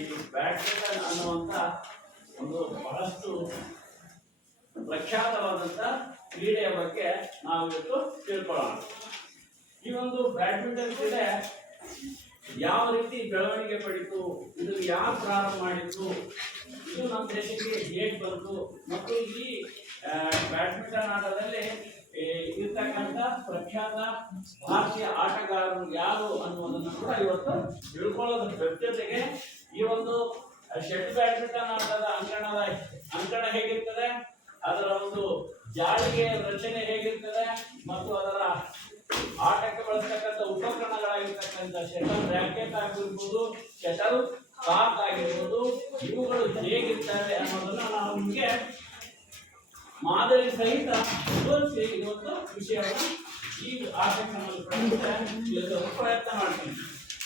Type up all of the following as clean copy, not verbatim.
ಈ ಬ್ಯಾಡ್ಮಿಂಟನ್ ಅನ್ನುವಂತ ಒಂದು ಬಹಳಷ್ಟು ಪ್ರಖ್ಯಾತವಾದಂತ ಕ್ರೀಡೆಯ ಬಗ್ಗೆ ನಾವು ಇವತ್ತು ತಿಳ್ಕೊಳ್ಳೋಣ. ಈ ಒಂದು ಬ್ಯಾಡ್ಮಿಂಟನ್ ಕ್ರೀಡೆ ಯಾವ ರೀತಿ ಬೆಳವಣಿಗೆ ಪಡಿತು, ಇದು ಯಾರು ಪ್ರಾರಂಭ ಮಾಡಿತ್ತು, ಇದು ನಮ್ಮ ದೇಶಕ್ಕೆ ಹೇಗೆ ಬಂತು ಮತ್ತು ಈ ಬ್ಯಾಡ್ಮಿಂಟನ್ ಆಟದಲ್ಲಿ ಇರ್ತಕ್ಕಂಥ ಪ್ರಖ್ಯಾತ ಭಾರತೀಯ ಆಟಗಾರರು ಯಾರು ಅನ್ನುವುದನ್ನು ಕೂಡ ಇವತ್ತು ತಿಳ್ಕೊಳ್ಳೋದ್ರ ಜೊತೆಗೆ ಈ ಒಂದು ಶೆಟ್ ಬ್ಯಾಡ್ಮಿಂಟನ್ ಆಟದ ಅಂಕಣ ಹೇಗಿರ್ತದೆ, ಅದರ ಒಂದು ಜಾಳಿಗೆ ರಚನೆ ಹೇಗಿರ್ತದೆ ಮತ್ತು ಅದರ ಆಟಕ್ಕೆ ಬಳಸ್ತಕ್ಕಂಥ ಉಪಕರಣಗಳಾಗಿರ್ತಕ್ಕಂಥ ಶಟಲ್ ರ್ಯಾಕೆಟ್ ಆಗಿರ್ಬೋದು, ಶಟಲ್ ಕಾಕ್ ಆಗಿರ್ಬೋದು, ಇವುಗಳು ಹೇಗಿರ್ತವೆ ಅನ್ನೋದನ್ನ ನಾವು ನಿಮಗೆ ಮಾದರಿ ಸಹಿತ ತೋರಿಸಿ ಇವತ್ತು ವಿಷಯವನ್ನು ಈ ಆಟಕ್ಕೆ ಸಂಬಂಧಪಟ್ಟಂತೆ ಪ್ರಯತ್ನ ಮಾಡ್ತೀವಿ.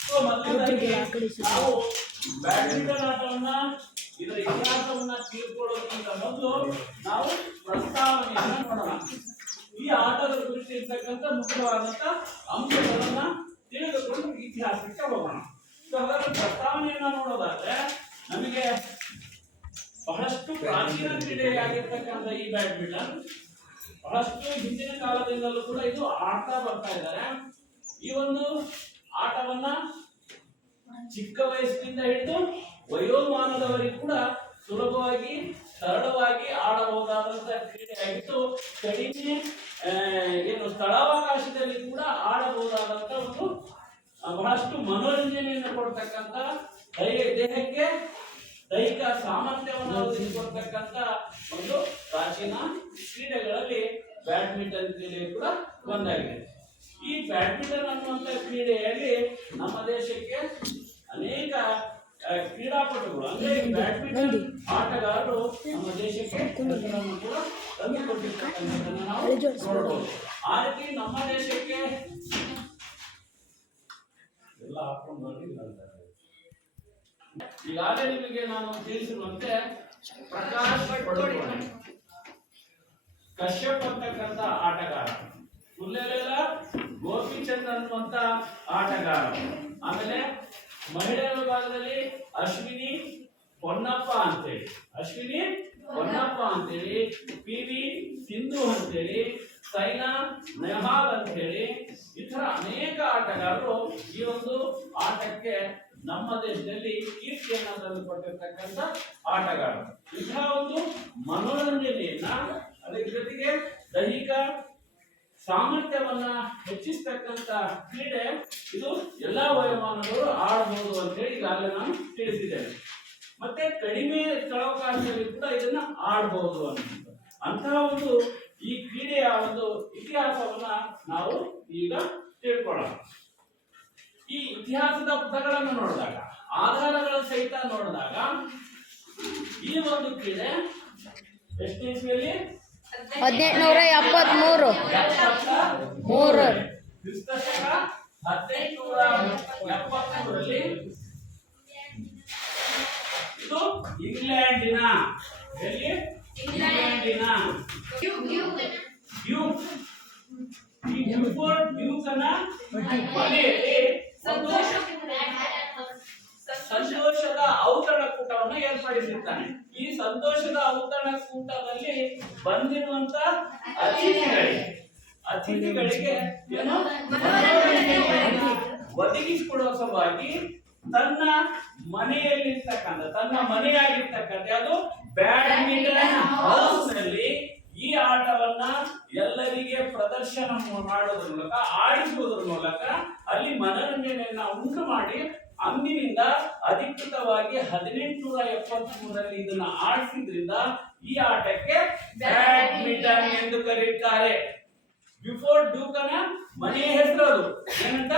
ಸೊ ಮೊದಲನೇದಾಗಿ ನಾವು ಬ್ಯಾಡ್ಮಿಂಟನ್ ಆಟವನ್ನ ಇದರ ಇತಿಹಾಸವನ್ನ ತಿಳ್ಕೊಳ್ಳೋದಕ್ಕಿಂತ ಮೊದಲು ನಾವು ಪ್ರಸ್ತಾವನೆಯನ್ನ ನೋಡೋಣ. ಈ ಆಟದ ಕುರಿತು ಇರ್ತಕ್ಕಂಥ ಮುಖ್ಯವಾದಂತ ಅಂಶಗಳನ್ನ ತಿಳಿದುಕೊಂಡು ಇತಿಹಾಸಕ್ಕೆ ಹೋಗೋಣ. ಸೊ ಹಾಗಾದ್ರೆ ಪ್ರಸ್ತಾವನೆಯನ್ನ ನೋಡೋದಾದ್ರೆ ನಮಗೆ ಬಹಳಷ್ಟು ಪ್ರಾಚೀನ ಕ್ರೀಡೆಯಾಗಿರ್ತಕ್ಕಂಥ ಈ ಬ್ಯಾಡ್ಮಿಂಟನ್ ಬಹಳಷ್ಟು ಹಿಂದಿನ ಕಾಲದಿಂದಲೂ ಕೂಡ ಇದು ಆಡ್ತಾ ಬರ್ತಾ ಇದ್ದಾರೆ. ಈ ಒಂದು ಆಟವನ್ನ ಚಿಕ್ಕ ವಯಸ್ಸಿನಿಂದ ಹಿಡಿದು ವಯೋಮಾನದವರಿಗೂ ಕೂಡ ಸುಲಭವಾಗಿ ಸರಳವಾಗಿ ಆಡಬಹುದಾದಂತಹ ಕ್ರೀಡೆಯಾಗಿದ್ದು, ಕಡಿಮೆ ಸ್ಥಳಾವಕಾಶದಲ್ಲಿ ಕೂಡ ಆಡಬಹುದಾದಂತ ಒಂದು ಬಹಳಷ್ಟು ಮನೋರಂಜನೆಯನ್ನು ಕೊಡ್ತಕ್ಕಂಥ ದೇಹಕ್ಕೆ ದೈಹಿಕ ಸಾಮರ್ಥ್ಯವನ್ನು ಒದಗಿಸಿಕೊಡ್ತಕ್ಕಂಥ ಒಂದು ಪ್ರಾಚೀನ ಕ್ರೀಡೆಗಳಲ್ಲಿ ಬ್ಯಾಡ್ಮಿಂಟನ್ ಕ್ರೀಡೆ ಕೂಡ ಒಂದಾಗಿದೆ. ಈ ಬ್ಯಾಡ್ಮಿಂಟನ್ ಅನ್ನುವಂಥ ಕ್ರೀಡೆಯಲ್ಲಿ ನಮ್ಮ ದೇಶಕ್ಕೆ ಅನೇಕ ಕ್ರೀಡಾಪಟುಗಳು ಅಂದ್ರೆ ಬ್ಯಾಡ್ಮಿಂಟನ್ ಆಟಗಾರರು ನಮ್ಮ ದೇಶಕ್ಕೆ ಹೆಸರನ್ನು ಕೂಡ ತಂದುಕೊಟ್ಟಿರ್ತಕ್ಕಂಥದ್ದನ್ನು ನಾವು ನೋಡಬಹುದು. ಆ ರೀತಿ ನಮ್ಮ ದೇಶಕ್ಕೆ ಎಲ್ಲ ಈಗಾಗಲೇ ನಿಮಗೆ ನಾನು ತಿಳಿಸಿರುವಂತೆ ಪ್ರಕಾಶ್ ಕಶ್ಯಪ್ ಅಂತಕ್ಕಂಥ ಆಟಗಾರ, ಹುಲ್ಲೆಲೆಲ್ಲ ಗೋಪಿಚಂದ್ ಅನ್ನುವಂತ ಆಟಗಾರ, ಆಮೇಲೆ ಮಹಿಳೆಯರ ವಿಭಾಗದಲ್ಲಿ ಅಶ್ವಿನಿ ಪೊನ್ನಪ್ಪ ಅಂತೇಳಿ, ಪಿ.ವಿ. ಸಿಂಧು ಅಂತೇಳಿ, ಸೈನಾ ನೆಹ್ವಾಲ್ ಅಂತೇಳಿ ಈ ತರ ಅನೇಕ ಆಟಗಾರರು ಈ ಒಂದು ಆಟಕ್ಕೆ ನಮ್ಮ ದೇಶದಲ್ಲಿ ಕೀರ್ತಿಯನ್ನ ತಂದುಕೊಟ್ಟಿರ್ತಕ್ಕಂಥ ಆಟಗಾರರು. ಇಂತಹ ಒಂದು ಮನೋರಂಜನೆಯನ್ನ ಅದರ ಜೊತೆಗೆ ದೈಹಿಕ ಸಾಮರ್ಥ್ಯವನ್ನ ಹೆಚ್ಚಿಸ್ತಕ್ಕಂಥ ಕ್ರೀಡೆ ಇದು ಎಲ್ಲಾ ವಯೋಮಾನಗಳು ಆಡಬಹುದು ಅಂತ ಹೇಳಿ ಈಗಾಗಲೇ ನಾನು ತಿಳಿಸಿದ್ದೇನೆ. ಮತ್ತೆ ಕಡಿಮೆ ಸ್ಥಳಾವಕಾಶದಲ್ಲಿ ಕೂಡ ಇದನ್ನ ಆಡಬಹುದು ಅಂತಹ ಒಂದು ಈ ಕ್ರೀಡೆಯ ಒಂದು ಇತಿಹಾಸವನ್ನ ನಾವು ಈಗ ತಿಳ್ಕೊಳ್ಳೋಣ. ಈ ಇತಿಹಾಸದ ಪುಟಗಳನ್ನು ನೋಡಿದಾಗ, ಆಧಾರಗಳ ಸಹಿತ ನೋಡಿದಾಗ ಈ ಒಂದು ಕ್ರೀಡೆ ಎಷ್ಟು ಇಸ್ವಿಯಲ್ಲಿ 1873 ಕ್ರಿಸ್ತಶಕ 1873ರಲ್ಲಿ ಇದು ಇಂಗ್ಲೆಂಡಿನ ಮನೆಯಲ್ಲಿ ಸಂತೋಷದ ಔತಣಕೂಟವನ್ನು ಏರ್ಪಡಿಸಿರ್ತಾನೆ. ಈ ಸಂತೋಷದ ಔತಣಕೂಟದಲ್ಲಿ ಬಂದಿರುವಂತ ಅತಿಥಿಗಳಿಗೆ ಒದಗಿಸಿಕೊಡುವ ಸಲುವಾಗಿ ತನ್ನ ಮನೆಯಾಗಿರ್ತಕ್ಕಂಥ ಅದು ಬ್ಯಾಡ್ಮಿಂಟನ್ ಹೌಸ್ ನಲ್ಲಿ ಈ ಆಟವನ್ನ ಎಲ್ಲರಿಗೆ ಪ್ರದರ್ಶನ ಮಾಡೋದ್ರ ಮೂಲಕ, ಆಡಿಸುವುದರ ಮೂಲಕ ಅಲ್ಲಿ ಮನೋರಂಜನೆಯನ್ನ ಉಂಟು ಮಾಡಿ ಅಂದಿನಿಂದ ಅಧಿಕೃತವಾಗಿ 1873ರಲ್ಲಿ ಇದನ್ನ ಆಡಿಸಿದ್ರಿಂದ ಈ ಆಟಕ್ಕೆ ಬ್ಯಾಡ್ಮಿಂಟನ್ ಎಂದು ಕರೆಯುತ್ತಾರೆ. ಬಿಫೋರ್ ಡ್ಯೂಕನ ಮನೆಯ ಹೆಸರು ಅದು ಏನಂತ,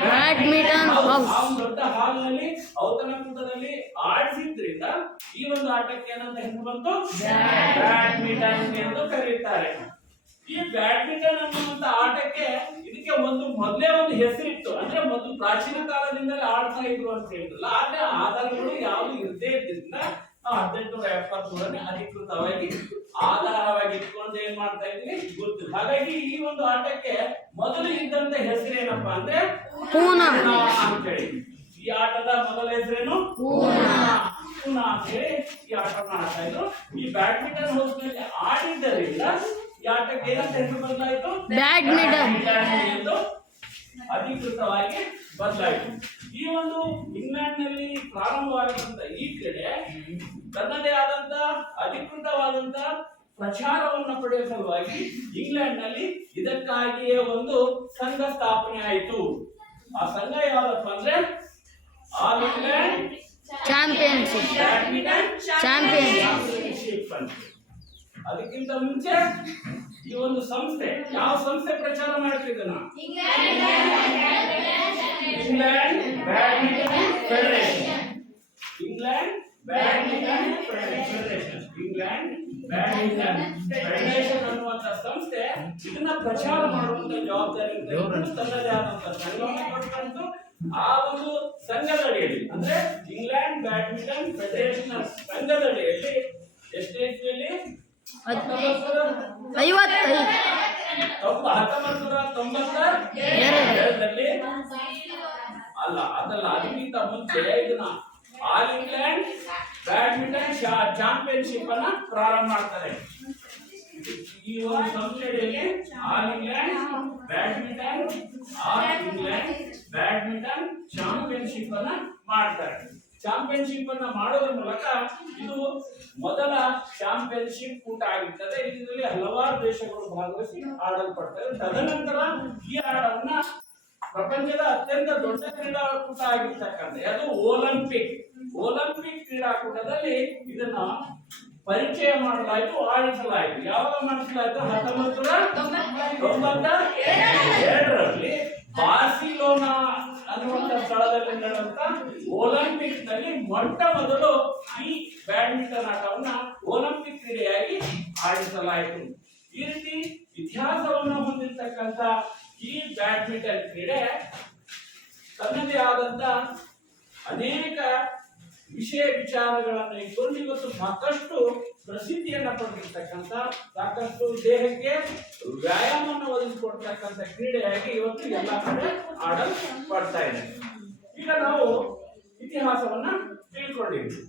ಬ್ಯಾಡ್ಮಿಂಟನ್ ಹೌಸ್. ಆ ದೊಡ್ಡ ಹಾಲ್ ನಲ್ಲಿ ಔತಣಕೂಟದಲ್ಲಿ ಆಡಿಸಿದ್ರಿಂದ ಈ ಒಂದು ಆಟಕ್ಕೆ ಏನಂತ ಹೆಸರು ಬಂತು, ಬ್ಯಾಡ್ಮಿಂಟನ್ ಎಂದು ಕರೆಯುತ್ತಾರೆ. ಈ ಬ್ಯಾಡ್ಮಿಂಟನ್ ಅನ್ನುವಂತ ಆಟಕ್ಕೆ ಇದಕ್ಕೆ ಮೊದಲೇ ಒಂದು ಹೆಸರಿತ್ತು. ಅಂದ್ರೆ ಮೊದಲು ಪ್ರಾಚೀನ ಕಾಲದಿಂದಲೇ ಆಡ್ತಾ ಇದ್ರು ಅಂತ ಹೇಳಿದ್ರಲ್ಲ, ಆದ್ರೆ ಆಧಾರಗಳು ಯಾವುದು ಇರದೇ ಇದ್ರಿಂದ ನಾವು 1873ನೇ ಅಧಿಕೃತವಾಗಿ ಆಧಾರವಾಗಿ ಇಟ್ಕೊಂಡು ಏನ್ ಮಾಡ್ತಾ ಇದ್ವಿ ಗೊತ್ತು. ಹಾಗಾಗಿ ಈ ಒಂದು ಆಟಕ್ಕೆ ಮೊದಲು ಇದ್ದಂತ ಹೆಸರೇನಪ್ಪಾ ಅಂದ್ರೆ ಪೂನಾ ಅಂತ ಹೇಳಿ. ಈ ಆಟದ ಮೊದಲ ಹೆಸರೇನು? ಮಾಡ್ತಾ ಇದ್ರು. ಈ ಬ್ಯಾಡ್ಮಿಂಟನ್ ಹೌಸ್ನಲ್ಲಿ ಆಡಿದ್ದರಿಂದ ಈ ಆಟಕ್ಕೆ ಏನಂತ ಹೆಸರು ಬದಲಾಯಿತು? ಬ್ಯಾಡ್ಮಿಂಟನ್ ಎಂದು ಅಧಿಕೃತವಾಗಿ ಬದಲಾಯಿತು. ಈ ಒಂದು ಇಂಗ್ಲೆಂಡ್ನಲ್ಲಿ ಪ್ರಾರಂಭವಾಗಿರುವಂತ ಈ ಕ್ರೀಡೆ ತನ್ನದೇ ಆದಂತ ಅಧಿಕೃತವಾದಂತ ಪ್ರಚಾರವನ್ನು ಪಡೆಯುವ ಸಲುವಾಗಿ ಇಂಗ್ಲೆಂಡ್ನಲ್ಲಿ ಇದಕ್ಕಾಗಿಯೇ ಒಂದು ಸಂಘ ಸ್ಥಾಪನೆ ಆಯಿತು. ಆ ಸಂಘ ಯಾವ್ದಪ್ಪ ಅಂದ್ರೆ all England championship badminton championship ಅಂತ. ಅದಕ್ಕಿಂತ ಮುಂಚೆ ಈ ಒಂದು ಸಂಸ್ಥೆ ಯಾವ ಸಂಸ್ಥೆ ಪ್ರಚಾರ ಮಾಡ್ತಿದ್ದನ? England badminton federation. England badminton federation. England badminton federation ಅನ್ನುವಂತ ಸಂಸ್ಥೆ ಇದನ್ನ ಪ್ರಚಾರ ಮಾಡುವಂತ ಜವಾಬ್ದಾರಿ ತನ್ನದೇ ಆದಂತ ಸಂಘವನ್ನು ಕೊಟ್ಟು ಆ ಒಂದು ಸಂಘದಡಿಯಲ್ಲಿ ಅಂದ್ರೆ ಇಂಗ್ಲೆಂಡ್ ಬ್ಯಾಡ್ಮಿಂಟನ್ ಫೆಡರೇಷನ್ ಸಂಘದಡಿಯಲ್ಲಿ ಎಷ್ಟೇ ಇಸ್ವಿಯಲ್ಲಿ 1992ರಲ್ಲಿ ಅದಲ್ಲ ಅದಕ್ಕಿಂತ ಮುಂಚೆ ಇದನ್ನ ಆಲ್ ಇಂಗ್ಲೆಂಡ್ ಬ್ಯಾಡ್ಮಿಂಟನ್ ಚಾಂಪಿಯನ್ಶಿಪ್ ಅನ್ನ ಪ್ರಾರಂಭ ಮಾಡ್ತಾರೆ. ಈ ಒಂದು ಸಂಸ್ಥೆಯಲ್ಲಿ ಆಲ್ ಇಂಗ್ಲೆಂಡ್ ಬ್ಯಾಡ್ಮಿಂಟನ್ ಚಾಂಪಿಯನ್ಶಿಪ್ ಅನ್ನ ಮಾಡ್ತಾರೆ. ಚಾಂಪಿಯನ್ಶಿಪ್ ಅನ್ನ ಮಾಡೋದ್ರ ಮೂಲಕ ಇದು ಮೊದಲ ಚಾಂಪಿಯನ್ಶಿಪ್ ಕೂಟ ಆಗಿರ್ತದೆ. ಇದರಲ್ಲಿ ಹಲವಾರು ದೇಶಗಳು ಭಾಗವಹಿಸಿ ಆಡಲ್ಪಡ್ತವೆ. ತದನಂತರ ಈ ಆಟವನ್ನ ಪ್ರಪಂಚದ ಅತ್ಯಂತ ದೊಡ್ಡ ಕ್ರೀಡಾಕೂಟ ಆಗಿರ್ತಕ್ಕಂಥ ಅದು ಒಲಿಂಪಿಕ್ ಕ್ರೀಡಾಕೂಟದಲ್ಲಿ ಇದನ್ನ ಪರಿಚಯ ಮಾಡಲಾಯಿತು, ಆಡಿಸಲಾಯಿತು. ಯಾವಾಗ ಮಾಡಿಸಲಾಯಿತು? 1992ರಲ್ಲಿ ಬಾರ್ಸಿಲೋನಾ ಅನ್ನುವಂತ ಸ್ಥಳದಲ್ಲಿ ನಡೆದಂತ ಒಲಿಂಪಿಕ್ ನಲ್ಲಿ ಮೊಟ್ಟ ಮೊದಲು ಈ ಬ್ಯಾಡ್ಮಿಂಟನ್ ಆಟವನ್ನ ಒಲಿಂಪಿಕ್ ಕ್ರೀಡೆಯಾಗಿ ಆಡಿಸಲಾಯಿತು. ಈ ರೀತಿ ಇತಿಹಾಸವನ್ನು ಹೊಂದಿರತಕ್ಕಂತ ಈ ಬ್ಯಾಡ್ಮಿಂಟನ್ ಕ್ರೀಡೆ ತನ್ನದೇ ಆದಂತ ಅನೇಕ ವಿಷಯ ವಿಚಾರಗಳನ್ನು ಇಟ್ಕೊಂಡು ಇವತ್ತು ಸಾಕಷ್ಟು ಪ್ರಸಿದ್ಧಿಯನ್ನ ಪಡೆದಿರ್ತಕ್ಕಂಥ, ಸಾಕಷ್ಟು ದೇಹಕ್ಕೆ ವ್ಯಾಯಾಮವನ್ನು ಒದಗಿಸಿಕೊಡ್ತಕ್ಕಂಥ ಕ್ರೀಡೆಯಾಗಿ ಇವತ್ತು ಎಲ್ಲ ಕಡೆ ಆಡಲ್ಪಡ್ತಾ ಇದೆ. ಈಗ ನಾವು ಇತಿಹಾಸವನ್ನ ತಿಳ್ಕೊಂಡಿದ್ವಿ.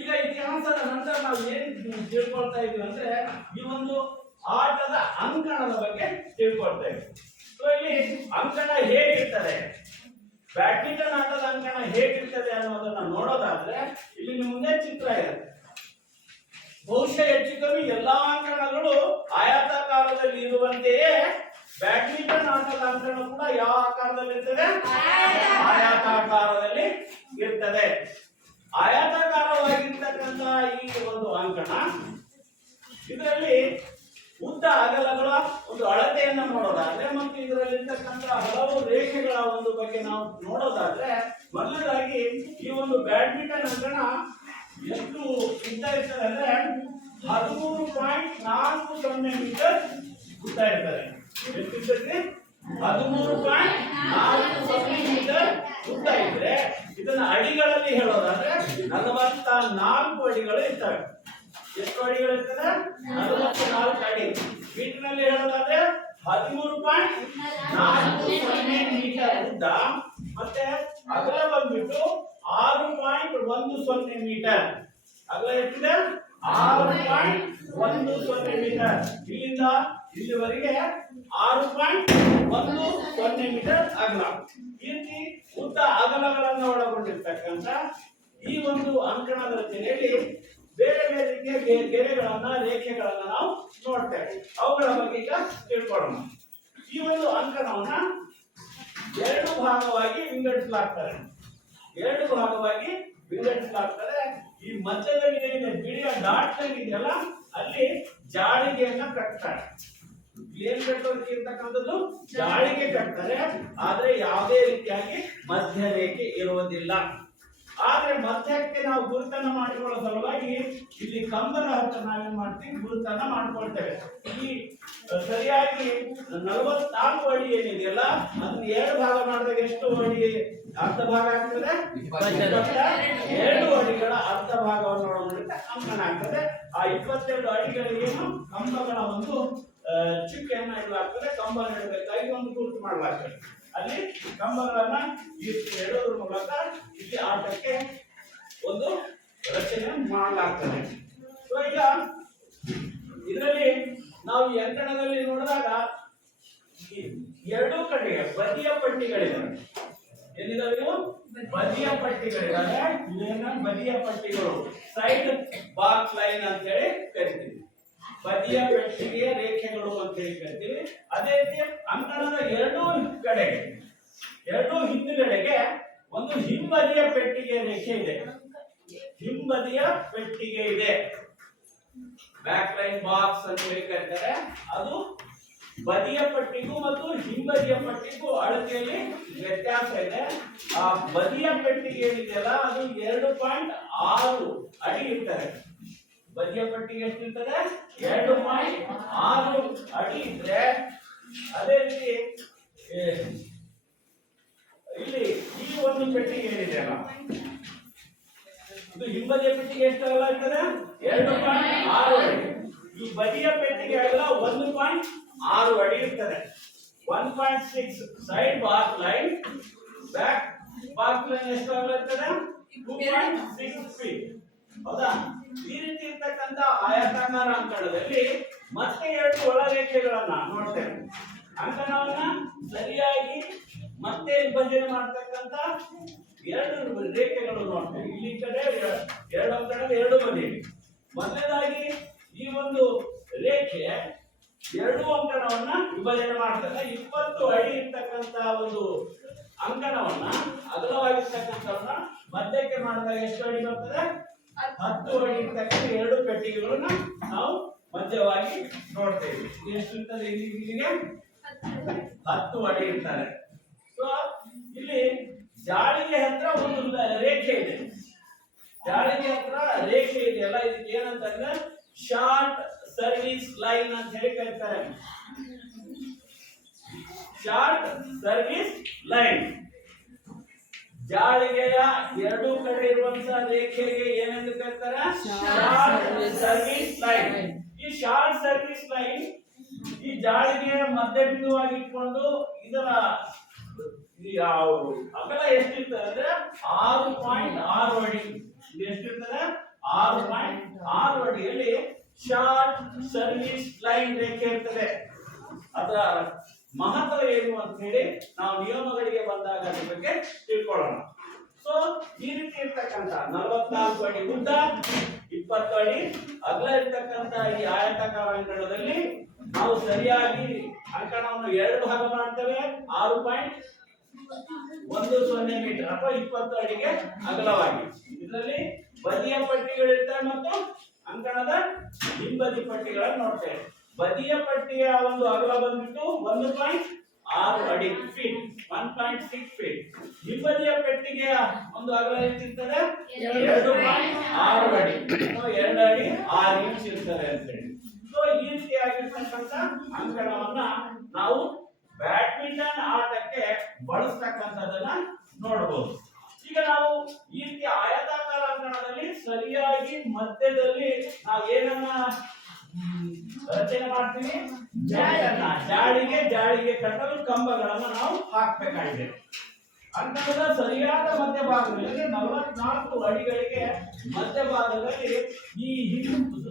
ಈಗ ಇತಿಹಾಸದ ನಂತರ ನಾವು ಏನ್ ತಿಳ್ಕೊಳ್ತಾ ಇದೀವಿ ಅಂದ್ರೆ ಈ ಒಂದು ಆಟದ ಅಂಕಣದ ಬಗ್ಗೆ ತಿಳ್ಕೊಳ್ತಾ ಇದ್ವಿ. ಇಲ್ಲಿ ಅಂಕಣ ಹೇಗಿರ್ತದೆ, ಬ್ಯಾಡ್ಮಿಂಟನ್ ಆಟದ ಅಂಕಣ ಹೇಗಿರ್ತದೆ ಅನ್ನೋದನ್ನ ನೋಡೋದಾದ್ರೆ ಇಲ್ಲಿ ನಿಮ್ಮ ಮುಂದೆ ಚಿತ್ರ ಇದೆ. ಬಹುಶಃ ಹೆಚ್ಚು ಕಮ್ಮಿ ಎಲ್ಲಾ ಅಂಕಣಗಳು ಆಯತಾಕಾರದಲ್ಲಿ ಇರುವಂತೆಯೇ ಬ್ಯಾಡ್ಮಿಂಟನ್ ಆಟದ ಅಂಕಣ ಕೂಡ ಯಾವ ಆಕಾರದಲ್ಲಿ ಇರ್ತದೆ? ಆಯತಾಕಾರದಲ್ಲಿ ಇರ್ತದೆ. ಆಯತಾಕಾರವಾಗಿರ್ತಕ್ಕಂಥ ಈ ಒಂದು ಅಂಕಣ ಇದರಲ್ಲಿ ಉದ್ದ ಅಗಲಗಳ ಒಂದು ಅಳತೆಯನ್ನ ನೋಡೋದಾದ್ರೆ ಮತ್ತು ಇದರಲ್ಲಿರ್ತಕ್ಕಂಥ ಹಲವು ರೇಖೆಗಳ ಒಂದು ಬಗ್ಗೆ ನಾವು ನೋಡೋದಾದ್ರೆ ಮೊದಲನೇದಾಗಿ ಈ ಒಂದು ಬ್ಯಾಡ್ಮಿಂಟನ್ ಅಂಕಣ ಎಷ್ಟು ಉದ್ದ ಇರ್ತದೆ ಅಂದ್ರೆ 13.40 ಮೀಟರ್ ಉದ್ದ ಇರ್ತದೆ. ಎಷ್ಟಿರ್ತದೆ? 13.40 ಮೀಟರ್ ಉದ್ದ ಇದ್ರೆ ಇದನ್ನ ಅಡಿಗಳಲ್ಲಿ ಹೇಳೋದಾದ್ರೆ 44 ಅಡಿಗಳು ಇರ್ತವೆ. ಎಷ್ಟು ಅಡಿಗಳು ಇರ್ತದೆ? 44 ಅಡಿ. ಮೀಟರ್ನಲ್ಲಿ ಹೇಳೋದಾದ್ರೆ 13.40 ಮೀಟರ್ ಉದ್ದ ಮತ್ತೆ ಅಗಲ ಬಂದ್ಬಿಟ್ಟು 6.10 ಮೀಟರ್. ಅಗಲ ಎಷ್ಟಿದೆ? 6.10 ಮೀಟರ್. ಇಲ್ಲಿಂದ ಇಲ್ಲಿವರೆಗೆ 6.10 ಮೀಟರ್ ಅಗಲ. ಈ ರೀತಿ ಉದ್ದ ಅಗಲಗಳನ್ನು ಒಳಗೊಂಡಿರ್ತಕ್ಕಂಥ ಈ ಒಂದು ಅಂಕಣದ ರಚನೆಯಲ್ಲಿ ಬೇರೆ ಬೇರೆ ರೀತಿಯ ಗೆರೆಗಳನ್ನ ರೇಖೆಗಳನ್ನ ನಾವು ನೋಡ್ತೇವೆ. ಅವುಗಳ ಬಗ್ಗೆ ಈಗ ತಿಳ್ಕೊಳ್ಳೋಣ. ಈ ಒಂದು ಅಂಕಣವನ್ನ ಎರಡು ಭಾಗವಾಗಿ ವಿಂಗಡಿಸಲಾಗ್ತದೆ. ಈ ಮಧ್ಯದಲ್ಲಿ ಏನಿದೆ ಬಿಳಿಯ ಡಾಟ್ ಲೈನ್ ಇದೆಯಲ್ಲ ಅಲ್ಲಿ ಜಾಳಿಗೆಯನ್ನ ಕಟ್ತಾರೆ. ಏನ್ ಕಟ್ಟೋದಕ್ಕೆ ಇರ್ತಕ್ಕಂಥದ್ದು ಜಾಳಿಗೆ ಕಟ್ತಾರೆ. ಆದ್ರೆ ಯಾವುದೇ ರೀತಿಯಾಗಿ ಮಧ್ಯ ರೇಖೆ ಇರುವುದಿಲ್ಲ. ಆದ್ರೆ ಮಧ್ಯಕ್ಕೆ ನಾವು ಗುರುತನ್ನ ಮಾಡಿಕೊಳ್ಳೋ ಸಲುವಾಗಿ ಇಲ್ಲಿ ಕಂಬದ ಹತ್ರ ನಾವೇನ್ ಮಾಡ್ತೀವಿ? ಗುರುತನ್ನ ಮಾಡ್ಕೊಳ್ತೇವೆ. ಈ ಸರಿಯಾಗಿ 44 ಅಡಿ ಏನಿದೆಯಲ್ಲ ಅದನ್ನ ಎರಡು ಭಾಗ ಮಾಡಿದಾಗ ಎಷ್ಟು ಅಡಿ ಅರ್ಧ ಭಾಗ ಆಗ್ತದೆ? 22 ಅಡಿಗಳ ಅರ್ಧ ಭಾಗವನ್ನು ಒಳಗೊಂಡ ಅಂಕಣ ಆಗ್ತದೆ. ಆ 22 ಅಡಿಗಳಿಗೆ ಕಂಬಗಳ ಒಂದು ಚುಕ್ಕೆಯನ್ನ ಇಡಲಾಗ್ತದೆ. ಕಂಬ ಇಡಬೇಕಾಗಿ ಒಂದು ಗುರುತು ಮಾಡಲಾಗ್ತದೆ. ಅಲ್ಲಿ ಕಂಬಗಳನ್ನ ಈ ಎಡೋದ್ರ ಮೂಲಕ ಇಲ್ಲಿ ಆಟಕ್ಕೆ ಒಂದು ರಚನೆ ಮಾಡಲಾಗ್ತದೆ. ಸೊ ಈಗ ಇದರಲ್ಲಿ ನಾವು ಈ ಅಂಕಣದಲ್ಲಿ ನೋಡಿದಾಗ ಈ ಎರಡೂ ಕಡೆಗೆ ಬದಿಯ ಪಟ್ಟಿಗಳಿವೆ. ಏನಿದಾವೆ ಇವು? ಬದಿಯ ಪಟ್ಟಿಗಳಿವೆ. ಇವೇನ ಬದಿಯ ಪಟ್ಟಿಗಳು, ಸೈಡ್ ಬಾಕ್ಸ್ ಲೈನ್ ಅಂತ ಹೇಳಿ ಕರಿತೀವಿ. ಬದಿಯ ಪಟ್ಟಿಗೆಯ ರೇಖೆಗಳು ಅಂತ ಹೇಳಿ ಕರಿತೀವಿ. ಅದೇ ರೀತಿ ಅಂಕಣದ ಎರಡೂ ಕಡೆಗೆ, ಎರಡೂ ಹಿಂದುಗಡೆಗೆ ಒಂದು ಹಿಂಬದಿಯ ಪೆಟ್ಟಿಗೆ ರೇಖೆ ಇದೆ. ಹಿಂಬದಿಯ ಪೆಟ್ಟಿಗೆ ಇದೆ, ಬ್ಯಾಕ್ ಲೈನ್ ಬಾಕ್ಸ್ ಅಂತ ಹೇಳಿ ಕರೀತಾರೆ. ಅದು ಬದಿಯ ಪಟ್ಟಿಗೂ ಮತ್ತು ಹಿಂಬದಿಯ ಪಟ್ಟಿಗೂ ಅಳತೆಯಲ್ಲಿ ವ್ಯತ್ಯಾಸ ಇದೆ. ಆ ಬದಿಯ ಪೆಟ್ಟಿಗೆ ಏನಿದೆಯಲ್ಲ ಅದು 2.6 ಅಡಿ ಇರ್ತದೆ. ಬದಿಯ ಪಟ್ಟಿಗೆ ಎಷ್ಟಿರ್ತದೆ? 2.6 ಅಡಿ ಇದ್ರೆ, ಅದೇ ರೀತಿ ಇಲ್ಲಿ ಈ ಒಂದು ಪೆಟ್ಟಿಗೆ ಏನಿದೆಯಲ್ಲ ಇದು ಹಿಂಬದಿಯ ಪೆಟ್ಟಿಗೆ ಎಷ್ಟೆಲ್ಲ ಇರ್ತದೆ? 2.6 ಅಡಿ. ಈ ಬದಿಯ ಪೆಟ್ಟಿಗೆ ಎಲ್ಲ 1.6 ಅಡಿ ಇರ್ತದೆ. 1.6 ಸೈಡ್ ಬಾಕ್ ಲೈನ್, ಬ್ಯಾಕ್ ಬಾಕ್ ಲೈನ್ ಎಷ್ಟೆಲ್ಲ ಇರ್ತದೆ? 2.6 ಫೀಟ್. ಹೌದಾ? ಈ ರೀತಿ ಇರ್ತಕ್ಕಂಥ ಆಯತಾಕಾರ ಅಂಕಣದಲ್ಲಿ ಮತ್ತೆ ಎರಡು ಒಳರೇಖೆಗಳನ್ನ ನೋಡ್ತೇವೆ. ಅಂಕಣವನ್ನ ಸರಿಯಾಗಿ ಮತ್ತೆ ವಿಭಜನೆ ಮಾಡ್ತಕ್ಕಂಥ ಎರಡು ರೇಖೆಗಳು ನೋಡ್ತೇವೆ. ಇಲ್ಲಿ ಕಡೆ ಎರಡು ಅಂಕಣದ ಎರಡು ಬದಿ. ಮೊದಲನೇದಾಗಿ ಈ ಒಂದು ರೇಖೆ ಎರಡು ಅಂಕಣವನ್ನ ವಿಭಜನೆ ಮಾಡ್ತದೆ. 20 ಅಡಿ ಇರ್ತಕ್ಕಂಥ ಒಂದು ಅಂಕಣವನ್ನ, ಅಗಲವಾಗಿರ್ತಕ್ಕಂಥವನ್ನ ಮಧ್ಯಕ್ಕೆ ಮಾಡಿದಾಗ ಎಷ್ಟು ಅಡಿ ಬರ್ತದೆ? 10 ಅಡಿ ಇರ್ತಕ್ಕಂಥ ಎರಡು ಪೆಟ್ಟಿಗೆಗಳನ್ನ ನಾವು ಮಧ್ಯವಾಗಿ ನೋಡ್ತೇವೆ. ಎಷ್ಟು ಇರ್ತದೆ? ಇಲ್ಲಿಗೆ 10 ಅಡಿ ಇರ್ತಾರೆ. ಸೊ ಇಲ್ಲಿ ಜಾಳಿಗೆ ಹತ್ರ ಒಂದು ರೇಖೆ ಇದೆ. ಜಾಳಿಗೆ ಹತ್ರ ರೇಖೆ ಇದೆಯಲ್ಲ, ಇದಕ್ಕೆ ಏನಂತಂದ್ರೆ ಶಾರ್ಟ್ ಸರ್ವಿಸ್ ಲೈನ್ ಅಂತ ಹೇಳಿ ಕರೀತಾರೆ. Short service line. ಜಾಳಿಗೆಯ ಎರಡೂ ಕಡೆ ಇರುವಂತಹ ರೇಖೆಗೆ ಏನೆಂದು ಕರೀತಾರೆ? Short service line. ಈ ಶಾರ್ಟ್ ಸರ್ವಿಸ್ ಲೈನ್ ಈ ಜಾಳಿಗೆಯ ಮಧ್ಯ ಬಿಂದುವಾಗಿ ಇಟ್ಕೊಂಡು ಇದರ ಅಗಲ ಎಷ್ಟಿರ್ತದೆ ಅಂದ್ರೆ 6.6 ಅಡಿ. ಇದು ಎಷ್ಟಿರ್ತದೆ? 6.6 ಅಡಿಯಲ್ಲಿ ಶಾರ್ಟ್ ಸರ್ವಿಸ್ ಲೈನ್ ರೇಖೆ ಇರ್ತದೆ. ಅದರ ಮಹತ್ವ ಏನು ಅಂತ ಹೇಳಿ ನಾವು ನಿಯಮಗಳಿಗೆ ಬಂದಾಗ ಅದ್ರ ಬಗ್ಗೆ ತಿಳ್ಕೊಳ್ಳೋಣ. ಸೊ ಈ ರೀತಿ ಇರ್ತಕ್ಕಂಥ 44 ಅಡಿ ಉದ್ದ, 20 ಅಡಿ ಅಗಲ ಇರ್ತಕ್ಕಂಥ ಈ ಆಯತಾಕಾರ ಅಂಕಣದಲ್ಲಿ ನಾವು ಸರಿಯಾಗಿ ಅಂಕಣವನ್ನು ಎರಡು ಭಾಗ ಮಾಡ್ತೇವೆ. 6.10 ಮೀಟರ್ ಅಥವಾ 20 ಅಡಿಗೆ ಅಗಲವಾಗಿ. ಇದರಲ್ಲಿ ಬದಿಯ ಪಟ್ಟಿಗಳಿರ್ತವೆ ಮತ್ತು ಅಂಕಣದ ಹಿಂಬದಿ ಪಟ್ಟಿಗಳನ್ನು ನೋಡ್ತೇವೆ. ಬದಿಯ ಪಟ್ಟಿಯ ಒಂದು ಅಗಲ ಬಂದ್ಬಿಟ್ಟು 1.6 ಅಡಿ ಫೀಟ್, 1.6 ಫೀಟ್. ಹಿಂಬದಿಯ ಪೆಟ್ಟಿಗೆಯ ಒಂದು ಅಗಲ ಎಷ್ಟಿರ್ತದೆ? 2.6 ಅಡಿ, 2 ಅಡಿ 6 ಇಂಚ್ ಇರ್ತದೆ ಅಂತ ಹೇಳಿ. ಸೊ ಈ ರೀತಿಯಾಗಿರ್ತಕ್ಕಂಥ ಅಂಕಣವನ್ನ ನಾವು ಬ್ಯಾಡ್ಮಿಂಟನ್ ಆಟಕ್ಕೆ ಬಳಸ್ತಕ್ಕಂಥದ್ದನ್ನ ನೋಡಬಹುದು. ಈಗ ನಾವು ಈ ರೀತಿ ಆಯತಾಕಾರ ಅಂಕಣದಲ್ಲಿ ಸರಿಯಾಗಿ ಮಧ್ಯದಲ್ಲಿ ನಾವು ಏನನ್ನ ರಚನೆ ಮಾಡ್ತೀವಿ? ಜಾಳಿಗೆ ಕಟ್ಟಲು ಕಂಬಗಳನ್ನ ನಾವು ಹಾಕಬೇಕಾಗಿದೆ. ಅಂಕಣದ ಸರಿಯಾದ ಮಧ್ಯಭಾಗದಲ್ಲಿ 44 ಅಡಿಗಳಿಗೆ ಮಧ್ಯಭಾಗದಲ್ಲಿ ಈ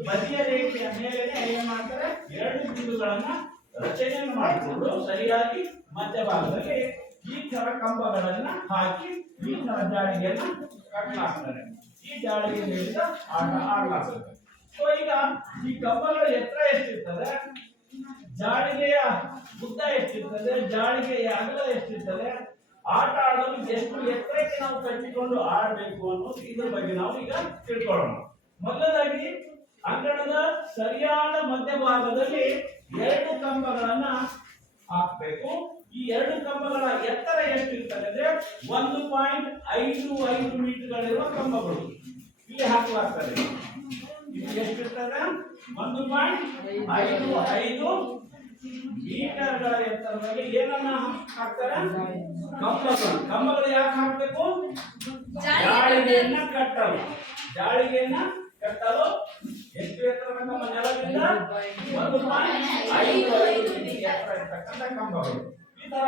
ಬದಿಯ ರೇಖೆಯ ಮೇಲೆ ಏನ್ ಮಾಡ್ತಾರೆ? ಎರಡು ಬಿಂದುಗಳನ್ನ ರಚನೆಯನ್ನು ಮಾಡಿಕೊಂಡು ಸರಿಯಾಗಿ ಮಧ್ಯಭಾಗದಲ್ಲಿ ಈ ತರ ಕಂಬಗಳನ್ನ ಹಾಕಿ ಈ ತರ ಜಾಳಿಗೆಯನ್ನ ಕಟ್ಟಲಾಗ್ತದೆ. ಈ ಜಾಳಿಗೆ ಮೇಲಿಂದ ಆಟ ಆಡಲಾಗ್ತದೆ. ಸೊ ಈಗ ಈ ಕಂಬಗಳ ಎತ್ತರ ಎಷ್ಟಿರ್ತದೆ, ಜಾಳಿಗೆಯ ಉದ್ದ ಎಷ್ಟಿರ್ತದೆ, ಜಾಳಿಗೆಯ ಅಗಲ ಎಷ್ಟಿರ್ತದೆ, ಆಟ ಆಡಲು ಎಷ್ಟು ಎತ್ತರಕ್ಕೆ ನಾವು ಕಟ್ಟಿಕೊಂಡು ಆಡಬೇಕು ಅನ್ನೋದು ಇದ್ರ ಬಗ್ಗೆ ನಾವು ಈಗ ತಿಳ್ಕೊಳ್ಳೋಣ. ಮೊದಲದಾಗಿ ಅಂಕಣದ ಸರಿಯಾದ ಮಧ್ಯಭಾಗದಲ್ಲಿ ಎರಡು ಕಂಬಗಳನ್ನ ಹಾಕಬೇಕು. ಈ ಎರಡು ಕಂಬಗಳ ಎತ್ತರ ಎಷ್ಟಿರ್ತದೆ ಅಂದ್ರೆ 1.55 ಮೀಟರ್ಗಳಿರುವ ಕಂಬಗಳು ಇಲ್ಲಿ ಹಾಕಲಾಗ್ತದೆ. ಇದು ಎಷ್ಟಿರ್ತದೆ? 1.55 ಮೀಟರ್ಗಳ ಎತ್ತರದಲ್ಲಿ ಏನನ್ನ ಹಾಕ್ತಾರೆ? ಕಂಬಗಳು ಯಾಕೆ ಹಾಕಬೇಕು? ಜಾಳಿಗೆಯನ್ನ ಕಟ್ಟಲು. ಜಾಳಿಗೆಯನ್ನ ಕಟ್ಟಲು ಎಷ್ಟು ಎತ್ತರ ಕಂಬ? ನೆಲದಿಂದ 1.55 ಎತ್ತರ ಇರ್ತಕ್ಕಂಥ ಕಂಬಗಳು. ಈ ಈ ತರ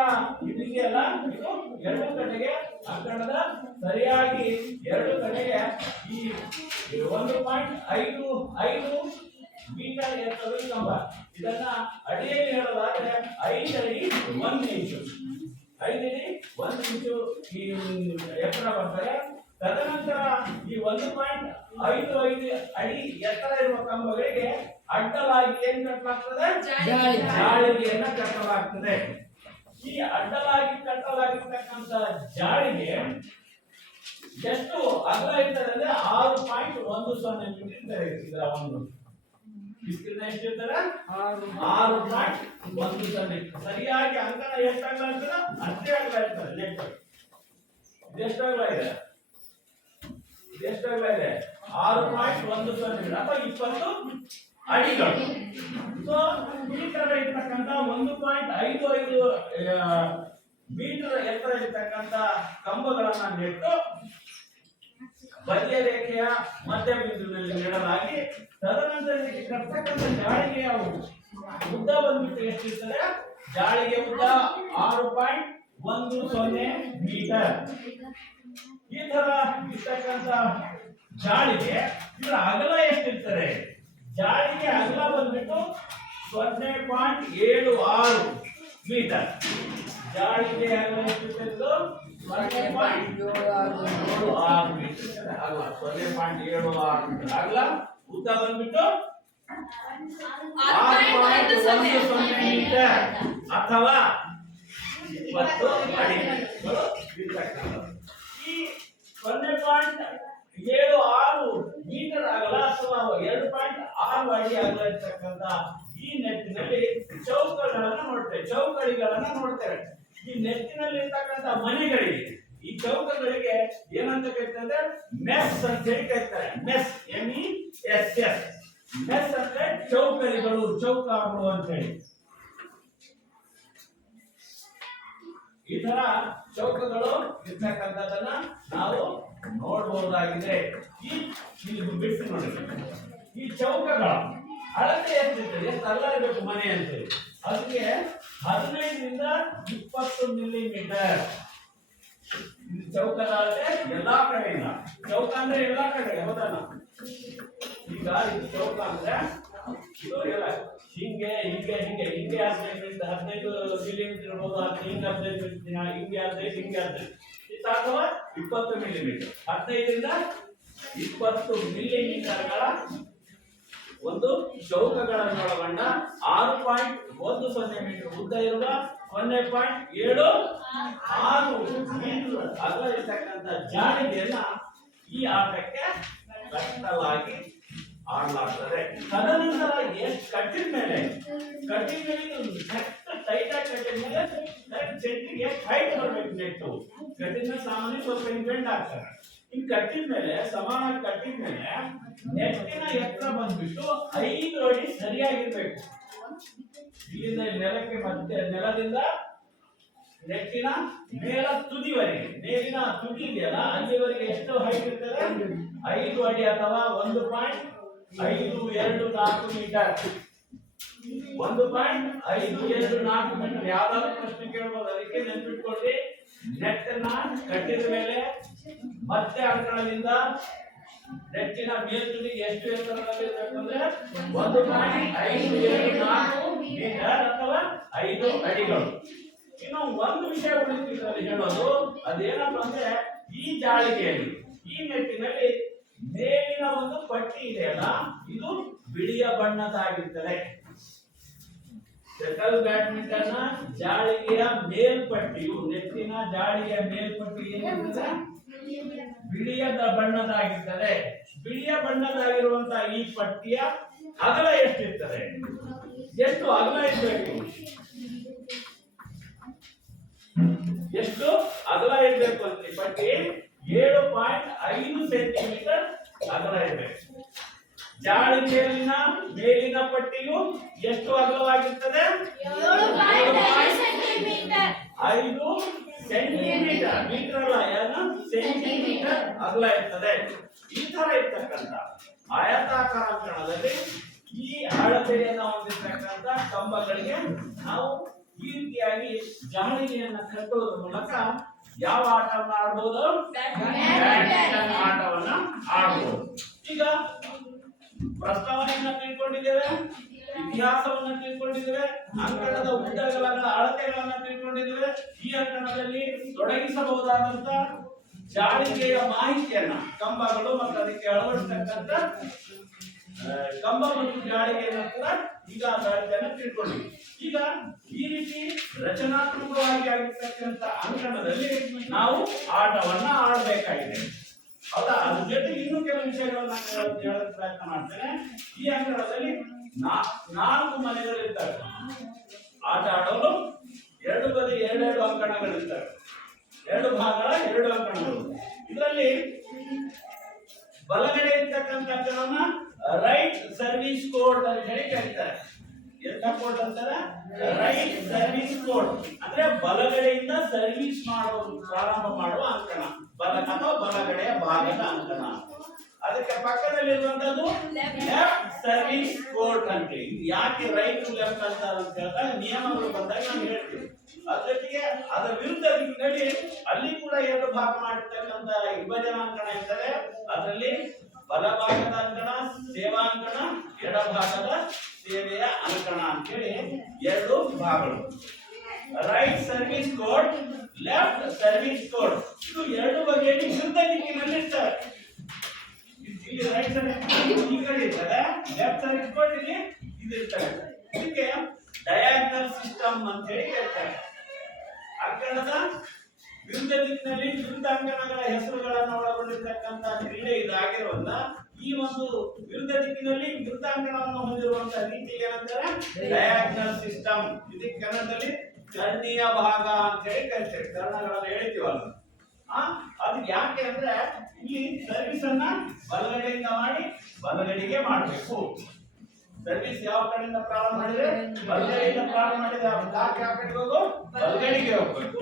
ಇದೆಯಲ್ಲ, ಇದು ಎರಡು ಕಡೆಗೆ ಅಂಕಣದ ಸರಿಯಾಗಿ ಎರಡು ಕಡೆಗೆ ಈ 1.55 ಮೀಟರ್ ಎತ್ತರದ ಕಂಬ. ಇದನ್ನ ಅಡಿಯಲ್ಲಿ ಹೇಳೋದಾದ್ರೆ 5 ಅಡಿ 1 ಇಂಚು, 5 ಅಡಿ 1 ಇಂಚು ಈ ಎತ್ತರ ಬರ್ತದೆ. ತದನಂತರ ಈ 1.55 ಅಡಿ ಎತ್ತರ ಇರುವ ಕಂಬಗಳಿಗೆ ಅಡ್ಡಲಾಗಿ ಏನ್ ಕಟ್ಟಲಾಗ್ತದೆ? ಜಾಳಿಗೆಯನ್ನ ಕಟ್ಟಲಾಗ್ತದೆ. ಈ ಅಡ್ಡಲಾಗಿ ಕಟ್ಟಲಾಗಿರ್ತಕ್ಕಂಥ ಜಾಳಿಗೆ ಎಷ್ಟು ಅಗಲ ಇರ್ತದೆ ಅಂದ್ರೆ 6.10 ಮೀಟರ್ ಇದರ ಒಂದು ವಿಸ್ತೀರ್ಣ ಎಷ್ಟಿರ್ತದೆ? 6.10. ಸರಿಯಾಗಿ ಅಂಕಣ ಎಷ್ಟಾಗಲ ಇರ್ತದೆ? ಅಷ್ಟೇ ಅಗಲ ಇರ್ತದೆ. ನೆಟ್ ಎಷ್ಟಾಗಲ ಇದೆ? 6.10 ಅಥವಾ 20 ಅಡಿಗಳು. ಸೊ ಈ ತರ ಇರ್ತಕ್ಕಂಥ 1.55 ಮೀಟರ್ ಎತ್ತರ ಇರ್ತಕ್ಕಂಥ ಕಂಬಗಳನ್ನ ನೆಟ್ಟು ಬದಿಯ ರೇಖೆಯ ಮಧ್ಯ ಬಿಂದುವಿನಲ್ಲಿ ನೆಡಲಾಗಿ, ತದನಂತರ ಇದಕ್ಕೆ ಕಟ್ಟತಕ್ಕಂಥ ಜಾಳಿಗೆಯ ಉದ್ದ ಬಂದ್ಬಿಟ್ಟು ಎಷ್ಟಿರ್ತದೆ? ಜಾಳಿಗೆ ಉದ್ದ 6.10 ಮೀಟರ್. ಈ ತರ ಇರ್ತಕ್ಕಂಥ ಜಾಳಿಗೆ ಇದರ ಅಗಲ ಎಷ್ಟಿರ್ತದೆ? ಜಾಳಿಗೆ ಅಗಲ ಬಂದ್ಬಿಟ್ಟು 0.76 ಮೀಟರ್. ಜಾಳಿಗೆ ಅಗಲ ಎಷ್ಟಿರ್ತದೆ? 0.76 ಮೀಟರ್ ಅಗಲ. 0.76 ಮೀಟರ್ ಅಗಲ. ಉದ್ದ ಬಂದ್ಬಿಟ್ಟು 6.10 ಮೀಟರ್ ಅಥವಾ 20 ಅಡಿಗಳು ಇರ್ತಕ್ಕಂಥದ್ದು. ಈ 0.76 ಮೀಟರ್ ಅಗಲ ಅಥವಾ 2.6 ಅಡಿ ಅಗಲ ಇರ್ತಕ್ಕಂಥ ಈ ನೆಟ್ಟಿನಲ್ಲಿ ಚೌಕಗಳನ್ನ ನೋಡ್ತೇವೆ, ಚೌಕಡಿಗಳನ್ನ ನೋಡ್ತೇವೆ. ಈ ನೆಟ್ಟಿನಲ್ಲಿ ಇರ್ತಕ್ಕಂಥ ಮನೆಗಳಿಗೆ, ಈ ಚೌಕಗಳಿಗೆ ಏನಂತ ಕರೀತಾರೆ? ಮೆಸ್ ಅಂತ ಹೇಳಿ ಕರೀತಾರೆ. Mess, MESS. ಮೆಸ್ ಅಂದ್ರೆ ಚೌಕಡಿಗಳು, ಚೌಕಾಗಳು ಅಂತ ಹೇಳಿ. ಈ ತರ ಚೌಕಗಳು ಇರ್ತಕ್ಕಂಥದ್ದನ್ನ ನಾವು ನೋಡಬಹುದಾಗಿದೆ. ಇಲ್ಲಿ ಬಿಟ್ಟು ನೋಡಿ, ಈ ಚೌಕಗಳ ಅಳತೆ ಎಷ್ಟಿರ್ತದೆ? ಎಷ್ಟು ಅಗಲ ಇರಬೇಕು ಮನೆ ಅಂತೇಳಿ? ಅದಕ್ಕೆ 15 ರಿಂದ 20 ಮಿಲಿಮೀಟರ್. ಚೌಕದ ಅಳತೆ ಎಲ್ಲಾ ಕಡೆಯಿಂದ. ಚೌಕ ಅಂದ್ರೆ ಎಲ್ಲಾ ಕಡೆ, ಹೌದಾ? ಈಗ ಇದು ಚೌಕ ಅಂದ್ರೆ ಇದು ಎಲ್ಲ ಹಿಂಗೆ ಹಿಂಗೆ ಹಿಂಗೆ ಹಿಂಗೆ 15 ಮಿಲಿಮೀಟರ್ ಇರ್ಬೋದು, ಹಿಂಗೆ 15 ಮಿಲಿಮೀಟರ್, ಹಿಂಗೆ 15, ಹಿಂಗೆ 15 ಅಥವಾ 20 ಮಿಲಿಮೀಟರ್. 15 ರಿಂದ 20 ಮಿಲಿಮೀಟರ್ಗಳ ಒಂದು ಚೌಕಗಳನ್ನು ಒಳಗೊಂಡ 6.10 ಮೀಟರ್ ಉದ್ದ ಇರುವ 0.76 ಮೀಟರ್ ಅಗಲ ಇರ್ತಕ್ಕಂಥ ಜಾಳಿಗೆಯನ್ನ ಈ ಆಟಕ್ಕೆ ಕಟ್ಟಲಾಗಿ ಆಡಲಾಗ್ತದೆ. ತದನಂತರ ಎಷ್ಟು ಕಟ್ಟಿದ ಮೇಲೆ ನೆಟ್ ಟೈಟ್ ಆಗಿ ಕಟ್ಟಿದ ಮೇಲೆ ಸೆಂಟಿಗೆ ಎಷ್ಟು ಹೈಟ್ ಬರಬೇಕು? ನೆಟ್ಟು ಕಟ್ಟಿದ ಸಾಮಾನ್ಯ ಸ್ವಲ್ಪ ಬೆಂಡ್ ಆಗ್ತಾರೆ. ಇನ್ ಕಟ್ಟಿದ ಮೇಲೆ ಸಮಾನವಾಗಿ ಕಟ್ಟಿದ ಮೇಲೆ ನೆಟ್ಟಿನ ಎತ್ತರ ಬಂದ್ಬಿಟ್ಟು 5 ಅಡಿ ಸರಿಯಾಗಿರ್ಬೇಕು. ಇಲ್ಲಿಂದ ನೆಲಕ್ಕೆ ಮಧ್ಯ, ನೆಲದಿಂದ ನೆಟ್ಟಿನ ಮೇಲ ತುದಿವರೆಗೆ, ಮೇಲಿನ ತುದಿ ಇದೆಯಲ್ಲ ಅಲ್ಲಿವರೆಗೆ ಎಷ್ಟು ಹೈಟ್ ಇರ್ತದೆ? 5 ಅಡಿ ಅಥವಾ 1.524 ಮೀಟರ್. 1.524 ಮೀಟರ್. ಯಾವ್ದಾದ್ರು ಪ್ರಶ್ನೆ ಕೇಳಬಹುದು, ಅದಕ್ಕೆ ನೆನ್ಪಿಟ್ಕೊಳ್ಳಿ. ನೆಟ್ ಅನ್ನ ಕಟ್ಟಿದ ಮೇಲೆ ಮತ್ತೆ ಅಂಕಣದಿಂದ ನೆಟ್ಟಿನ ಮೇಲ್ತುದಿಗೆ ಎಷ್ಟು ಎತ್ತರದಲ್ಲಿರಬೇಕಂದ್ರೆ 1.524 ಮೀಟರ್ ಅಥವಾ 5 ಅಡಿಗಳು. ಇನ್ನು ಒಂದು ವಿಷಯ ಉಳಿದಿದ್ದಲ್ಲಿ ಹೇಳೋದು, ಅದೇನಪ್ಪ ಅಂದ್ರೆ ಈ ಜಾಳಿಗೆಯಲ್ಲಿ, ಈ ನೆಟ್ಟಿನಲ್ಲಿ ಮೇಲಿನ ಒಂದು ಪಟ್ಟಿ ಇದೆಯಲ್ಲ, ಇದು ಬಿಳಿಯ ಬಣ್ಣದಾಗಿರ್ತದೆ. ಶಟಲ್ ಬ್ಯಾಡ್ಮಿಂಟನ್ ಜಾಳಿಗೆಯ ಮೇಲ್ಪಟ್ಟಿಯು, ನೆಟ್ಟಿನ ಜಾಳಿಗೆಯ ಮೇಲ್ಪಟ್ಟಿ ಏನಿರ್ತದೆ? ಬಿಳಿಯ ಬಣ್ಣದಾಗಿರ್ತದೆ. ಬಿಳಿಯ ಬಣ್ಣದಾಗಿರುವಂತಹ ಈ ಪಟ್ಟಿಯ ಅಗಲ ಎಷ್ಟಿರ್ತದೆ? ಎಷ್ಟು ಅಗಲ ಇರಬೇಕು? ಎಷ್ಟು ಅಗಲ ಇರಬೇಕು ಅಂತ ಪಟ್ಟಿ 7.5 ಸೆಂಟಿಮೀಟರ್ ಅಗಲ ಇರಬೇಕು. ಜಾಳಿಗೆಯಲ್ಲಿನ ಮೇಲಿನ ಪಟ್ಟಿಯು ಎಷ್ಟು ಅಗಲವಾಗಿರ್ತದೆ? 5 ಸೆಂಟಿಮೀಟರ್. ಮೀಟರ್ ಅಲ್ಲ, ಏನು ಸೆಂಟಿಮೀಟರ್ ಅಗಲ ಇರ್ತದೆ. ಈ ತರ ಇರ್ತಕ್ಕಂಥ ಆಯತಾಕಾರ ಅಂಕಣದಲ್ಲಿ ಈ ಅಳತೆಯನ್ನು ಹೊಂದಿರತಕ್ಕಂಥ ಕಂಬಗಳಿಗೆ ನಾವು ಈ ರೀತಿಯಾಗಿ ಜಾಳಿಗೆಯನ್ನ ಕಟ್ಟುವುದರ ಮೂಲಕ ಯಾವ ಆಟವನ್ನು ಆಡಬಹುದು? ಬ್ಯಾಡ್ಮಿಂಟನ್ ಆಟವನ್ನ ಆಡಬಹುದು. ಈಗ ಪ್ರಸ್ತಾವನೆಯನ್ನ ತಿಳ್ಕೊಂಡಿದ್ದೇವೆ, ಇತಿಹಾಸವನ್ನ ತಿಳ್ಕೊಂಡಿದ್ದೇವೆ, ಅಂಕಣದ ಉದ್ದಗಳ ಅಳತೆಗಳನ್ನ ತಿಳ್ಕೊಂಡಿದ್ದೇವೆ. ಈ ಅಂಕಣದಲ್ಲಿ ತೊಡಗಿಸಬಹುದಾದಂತ ಜಾಳಿಗೆಯ ಮಾಹಿತಿಯನ್ನ, ಕಂಬಗಳು ಮತ್ತು ಅದಕ್ಕೆ ಅಳವಡಿಸತಕ್ಕಂತ ಕಂಬ ಮತ್ತು ಜಾಳಿಗೆಯನ್ನು ಕೂಡ ಈಗ ಮಾಹಿತಿಯನ್ನ ತಿಳ್ಕೊಂಡಿದ್ದೀವಿ. ಈಗ ಈ ರೀತಿ ರಚನಾತ್ಮಕವಾಗಿ ಆಗಿರ್ತಕ್ಕಂಥ ಅಂಕಣದಲ್ಲಿ ನಾವು ಆಟವನ್ನ ಆಡಬೇಕಾಗಿದೆ. ಹೌದಾ? ಅದ್ರ ಜೊತೆಗೆ ಇನ್ನೂ ಕೆಲವು ವಿಷಯಗಳನ್ನ ಹೇಳೋಕೆ ಪ್ರಯತ್ನ ಮಾಡ್ತೇನೆ. ಈ ಅಂಕಣದಲ್ಲಿ 4 ಮನೆಗಳಿರ್ತವೆ. ಆಟ ಆಡೋದು ಎರಡು ಬದಿ 2 ಅಂಕಣಗಳಿರ್ತವೆ. 2 ಭಾಗಗಳ 2 ಅಂಕಣಗಳು. ಇದರಲ್ಲಿ ಬಲಗಡೆ ಇರ್ತಕ್ಕಂಥ ಅಂಕಣವನ್ನ ರೈಟ್ ಸರ್ವಿಸ್ ಕೋರ್ಟ್ ಅಂತ ಹೇಳಿ ಕರೀತಾರೆ. ಎಂತ ಕೋರ್ಟ್ ಅಂತಾರೆ? ರೈಟ್ ಸರ್ವಿಸ್ ಕೋರ್ಟ್ ಅಂದ್ರೆ ಬಲಗಡೆಯಿಂದ ಸರ್ವಿಸ್ ಮಾಡೋದು, ಪ್ರಾರಂಭ ಮಾಡುವ ಅಂಕಣ, ಅಥವಾ ಬಲಗಡೆಯ ಭಾಗದ ಅಂಕಣ. ಅದಕ್ಕೆ ಪಕ್ಕದಲ್ಲಿರುವಂತದ್ದು ಲೆಫ್ಟ್ ಸರ್ವಿಸ್ ಕೋರ್ಟ್ ಅಂತ. ಯಾಕೆ ರೈಟ್ ಲೆಫ್ಟ್ ಅಂತ ಹೇಳಿದಾಗ ನಿಯಮಗಳು ಬಂದಾಗ ನಾನು ಹೇಳ್ತೀನಿ. ಅದರೊಟ್ಟಿಗೆ ಅದರ ವಿರುದ್ಧ ದಿಕ್ಕಿನಲ್ಲಿ ಅಲ್ಲಿ ಕೂಡ 2 ಭಾಗ ಮಾಡಿರ್ತಕ್ಕಂಥ ವಿಭಜನಾ ಅಂಕಣ ಇರ್ತದೆ. ಅದರಲ್ಲಿ ಬಲಭಾಗದ ಅಂಕಣ ಸೇವಾ ಅಂಕಣ, ಎಡಭಾಗದ ಸೇವೆಯ ಅಂಕಣ ಅಂತೇಳಿ 2 ಭಾಗಗಳು. Right service code, left service code. ಇದು 2 ಬಗೆಯಲ್ಲಿ ವಿರುದ್ಧ ದಿಕ್ಕಿನಲ್ಲಿ ಇರ್ತವೆ. ಇಲ್ಲಿ ರೈಟ್ ಸರ್ವಿಸ್ ಈ ಕಡೆ ಇರ್ತದೆ, ಲೆಫ್ಟ್ ಸರ್ವಿಸ್ ಕೋಡ್ ಇಲ್ಲಿ ಇದಿರ್ತದೆ. ಇದಕ್ಕೆ ಡಯಾಗ್ನಲ್ ಸಿಸ್ಟಮ್ ಅಂತ ಹೇಳಿ ಕರೀತಾರೆ. ಅಂಕಣದ ವಿರುದ್ಧ ದಿಕ್ಕಿನಲ್ಲಿ ವಿರುದ್ಧ ಅಂಕಣಗಳ ಹೆಸರುಗಳನ್ನು ಒಳಗೊಂಡಿರ್ತಕ್ಕಂಥ ಕ್ರೀಡೆ ಇದಾಗಿರುವುದರಿಂದ ಈ ಒಂದು ವಿರುದ್ಧ ದಿಕ್ಕಿನಲ್ಲಿ ವಿರುದ್ಧ ಅಂಕಣವನ್ನು ಹೊಂದಿರುವಂತಹ ರೀತಿ ಏನಂತಾರೆ? Diagonal system. ಇದಕ್ಕೆ ಕನ್ನಡದಲ್ಲಿ ಕರ್ಣೀಯ ಭಾಗ ಅಂತ ಹೇಳಿ ಕರಿತೇವೆ. ಕರ್ಣಗಳನ್ನು ಹೇಳ್ತೀವಲ್ಲ, ಅದು ಯಾಕೆ ಅಂದ್ರೆ ಇಲ್ಲಿ ಸರ್ವಿಸ್ ಅನ್ನ ಬಲಗಡೆಯಿಂದ ಮಾಡಿ ಬಲಗಡೆಗೆ ಮಾಡಬೇಕು. ಸರ್ವಿಸ್ ಯಾವ ಕಡೆಯಿಂದ ಪ್ರಾರಂಭ ಮಾಡಿದ್ರೆ ಬಲಗಡೆಯಿಂದ ಪ್ರಾರಂಭ ಮಾಡಿದ್ರೆ ಬ್ಲಾಕ್ ಯಾವ ಕಡೆಗೆ ಹೋಗು? ಬಲಗಡೆಗೆ ಹೋಗ್ಬೇಕು.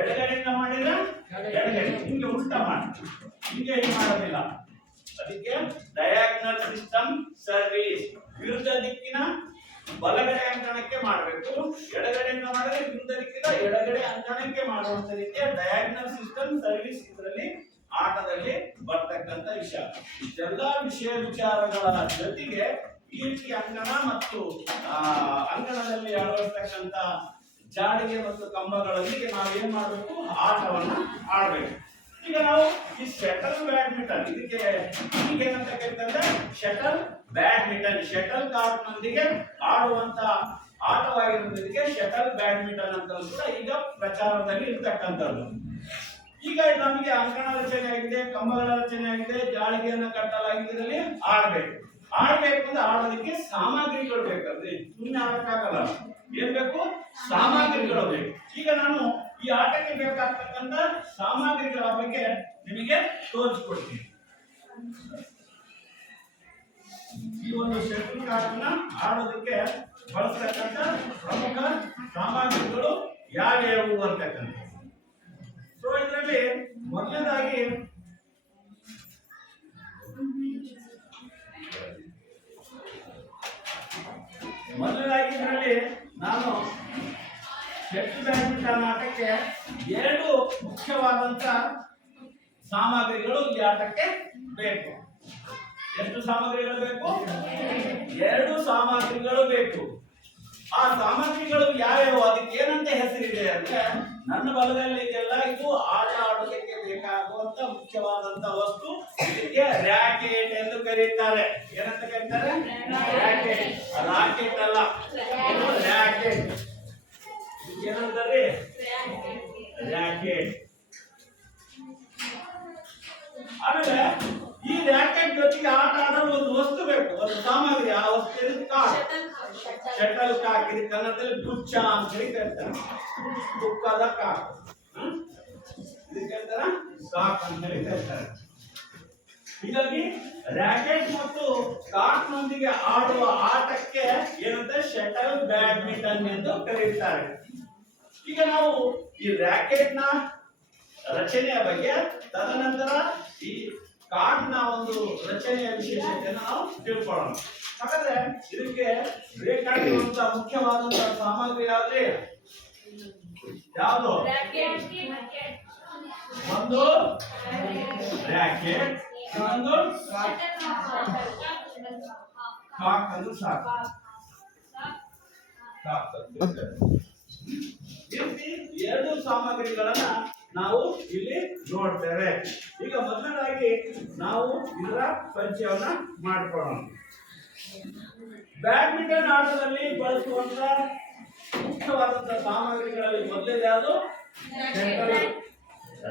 ಎಡಗಡೆಯಿಂದ ಮಾಡಿದ್ರೆ ಎಡಗಡೆ. ಹಿಂಗೆ ಉಲ್ಟಾ ಮಾಡಿ, ಹಿಂಗೆ ಮಾಡೋದಿಲ್ಲ. ಅದಕ್ಕೆ ಡಯಾಗ್ನಲ್ ಸಿಸ್ಟಮ್ ಸರ್ವಿಸ್. ವಿರುದ್ಧ ದಿಕ್ಕಿನ ಬಲಗಡೆ ಅಂಕಣಕ್ಕೆ ಮಾಡಬೇಕು, ಎಡಗಡೆಯಿಂದ ಮಾಡಿದ್ರೆ ವಿರುದ್ಧ ದಿಕ್ಕಿನ ಎಡಗಡೆ ಅಂಕಣಕ್ಕೆ ಮಾಡುವಂತ ರೀತಿಯ ಡಯಾಗ್ನಲ್ ಸಿಸ್ಟಮ್ ಸರ್ವಿಸ್ ಇದರಲ್ಲಿ ಆಟದಲ್ಲಿ ಬರ್ತಕ್ಕಂಥ ವಿಷಯ. ಇಷ್ಟೆಲ್ಲಾ ವಿಚಾರಗಳ ಜೊತೆಗೆ ಈ ರೀತಿ ಅಂಕಣ ಮತ್ತು ಅಂಕಣದಲ್ಲಿ ಅಳವಡಿಸ್ತಕ್ಕಂಥ ಜಾಳಿಗೆ ಮತ್ತು ಕಂಬಗಳೊಂದಿಗೆ ನಾವು ಏನ್ ಮಾಡಬೇಕು? ಆಟವನ್ನ ಆಡಬೇಕು. ಈಗ ನಾವು ಈ ಶಟಲ್ ಬ್ಯಾಡ್ಮಿಂಟನ್, ಇದಕ್ಕೆ ಏನಂತ ಕರೀತಾರೆ? Shuttle badminton. ಶಟಲ್ ಕಾರ್ಕ್ ನೊಂದಿಗೆ ಆಡುವಂತ ಆಟವಾಗಿರುವುದಕ್ಕೆ ಶಟಲ್ ಬ್ಯಾಡ್ಮಿಂಟನ್ ಅಂತ ಕೂಡ ಈಗ ಪ್ರಚಾರದಲ್ಲಿ ಇರ್ತಕ್ಕಂಥದ್ದು. ಈಗ ನಮಗೆ ಅಂಕಣ ರಚನೆ ಆಗಿದೆ, ಕಂಬಗಳ ರಚನೆ ಆಗಿದೆ, ಜಾಳಿಗೆಯನ್ನು ಕಟ್ಟಲಾಗಿದೆ. ಇದರಲ್ಲಿ ಆಡಬೇಕು ಅಂದ್ರೆ ಆಡೋದಕ್ಕೆ ಸಾಮಗ್ರಿಗಳು ಬೇಕಂದ್ರೆ ಸುಮ್ಮನೆ ಆಡಕ್ಕಾಗಲ್ಲ. ಏನ್ ಬೇಕು? ಸಾಮಗ್ರಿಗಳು ಬೇಕು. ಈಗ ನಾನು ಈ ಆಟಕ್ಕೆ ಬೇಕಾಗ್ತಕ್ಕಂಥ ಸಾಮಗ್ರಿಗಳ ಬಗ್ಗೆ ನಿಮಗೆ ತೋರಿಸ್ಕೊಡ್ತೀನಿ. ಈ ಒಂದು ಶಟಲ್ ಕಾರ್ಕ್ನ ಆಡೋದಕ್ಕೆ ಬಳಸ್ತಕ್ಕಂಥ ಪ್ರಮುಖ ಸಾಮಗ್ರಿಗಳು ಯಾವ್ಯಾವು ಅಂತಕ್ಕಂಥ. ಸೊ ಇದರಲ್ಲಿ ಮೊದಲನೇದಾಗಿ ಇದರಲ್ಲಿ ನಾನು ಶಟಲ್ ಬ್ಯಾಡ್ಮಿಂಟನ್ ಆಟಕ್ಕೆ 2 ಮುಖ್ಯವಾದಂತ ಸಾಮಗ್ರಿಗಳು ಈ ಆಟಕ್ಕೆ ಬೇಕು. ಎಷ್ಟು ಸಾಮಗ್ರಿಗಳು ಬೇಕು? 2 ಸಾಮಗ್ರಿಗಳು ಬೇಕು. ಆ ಸಾಮಗ್ರಿಗಳು ಯಾವ್ಯಾವ, ಅದಕ್ಕೆ ಏನಂತ ಹೆಸರಿದೆ ಅಂದ್ರೆ, ನನ್ನ ಬಲದಲ್ಲಿ ಇದೆಲ್ಲ ಇದು ಆಟ ಆಡೋದಕ್ಕೆ ಬೇಕಾಗುವಂತ ಮುಖ್ಯವಾದಂತ ವಸ್ತು. ಇದಕ್ಕೆ ರ್ಯಾಕೆಟ್ ಎಂದು ಕರೀತಾರೆ. ಏನಂತ ಕರೀತಾರೆ? ರ್ಯಾಕೆಟ್. ರಾಕೆಟ್ ಅಲ್ಲ, ಇದು ರ್ಯಾಕೆಟ್. ಏನಂತಾರೆ? ರ್ಯಾಕೆಟ್. ಆಮೇಲೆ ಈ ರ್ಯಾಕೆಟ್ ಜೊತೆಗೆ ಆಟ ಆಡಲು ಒಂದು ವಸ್ತು ಬೇಕು, ಒಂದು ಸಾಮಗ್ರಿ. ಆ ವಸ್ತು ಕಾರ್ಕ್, ಶಟಲ್ ಕಾರ್ಕ್. ಇದು ಕನ್ನಡದಲ್ಲಿ ಗುಚ್ಚ ಅಂತ ಹೇಳಿ ಕರೀತಾರೆ. ತುಕ್ಕದ ಕಾರ್ಕ್, ಇದಕ್ಕೆ ಹೇಳ್ತಾರ ಕಾರ್ಕ್ ಅಂತ ಹೇಳಿ ಕರೀತಾರೆ. ಹೀಗಾಗಿ ರ್ಯಾಕೆಟ್ ಮತ್ತು ಕಾರ್ಕ್ ನೊಂದಿಗೆ ಆಡುವ ಆಟಕ್ಕೆ ಏನಂತ ಶಟಲ್ ಬ್ಯಾಡ್ಮಿಂಟನ್ ಎಂದು ಕರೆಯುತ್ತಾರೆ. ಈಗ ನಾವು ಈ ರ್ಯಾಕೆಟ್ ನ ರಚನೆಯ ಬಗ್ಗೆ, ತದನಂತರ ಈ ಕಾರ್ಕ್ ನ ಒಂದು ರಚನೆಯ ವಿಶೇಷತೆಯನ್ನು ನಾವು ತಿಳ್ಕೊಳ್ಳೋಣ. ಹಾಗಾದ್ರೆ ಇದಕ್ಕೆ ಬೇಕಾಗಿರುವಂತಹ ಮುಖ್ಯವಾದಂತಹ ಸಾಮಗ್ರಿ ಯಾವ್ದ್ರಿ? ಯಾವುದು? ಒಂದು ರ್ಯಾಕೆಟ್, ಇನ್ನೊಂದು ಕಾಕ್ ಅಂದ್ರೆ ಸಾಕು. ಎರಡು ಸಾಮಗ್ರಿಗಳನ್ನ ನಾವು ಇಲ್ಲಿ ನೋಡ್ತೇವೆ. ಈಗ ಮೊದಲನೇದಾಗಿ ನಾವು ಇದರ ಪರಿಚಯವನ್ನ ಮಾಡಿಕೊಳ್ಳೋಣ. ಬ್ಯಾಡ್ಮಿಂಟನ್ ಆಟದಲ್ಲಿ ಬಳಸುವಂತ ಮುಖ್ಯವಾದಂತಹ ಸಾಮಗ್ರಿಗಳಲ್ಲಿ ಮೊದಲನೇದು ಯಾವುದು?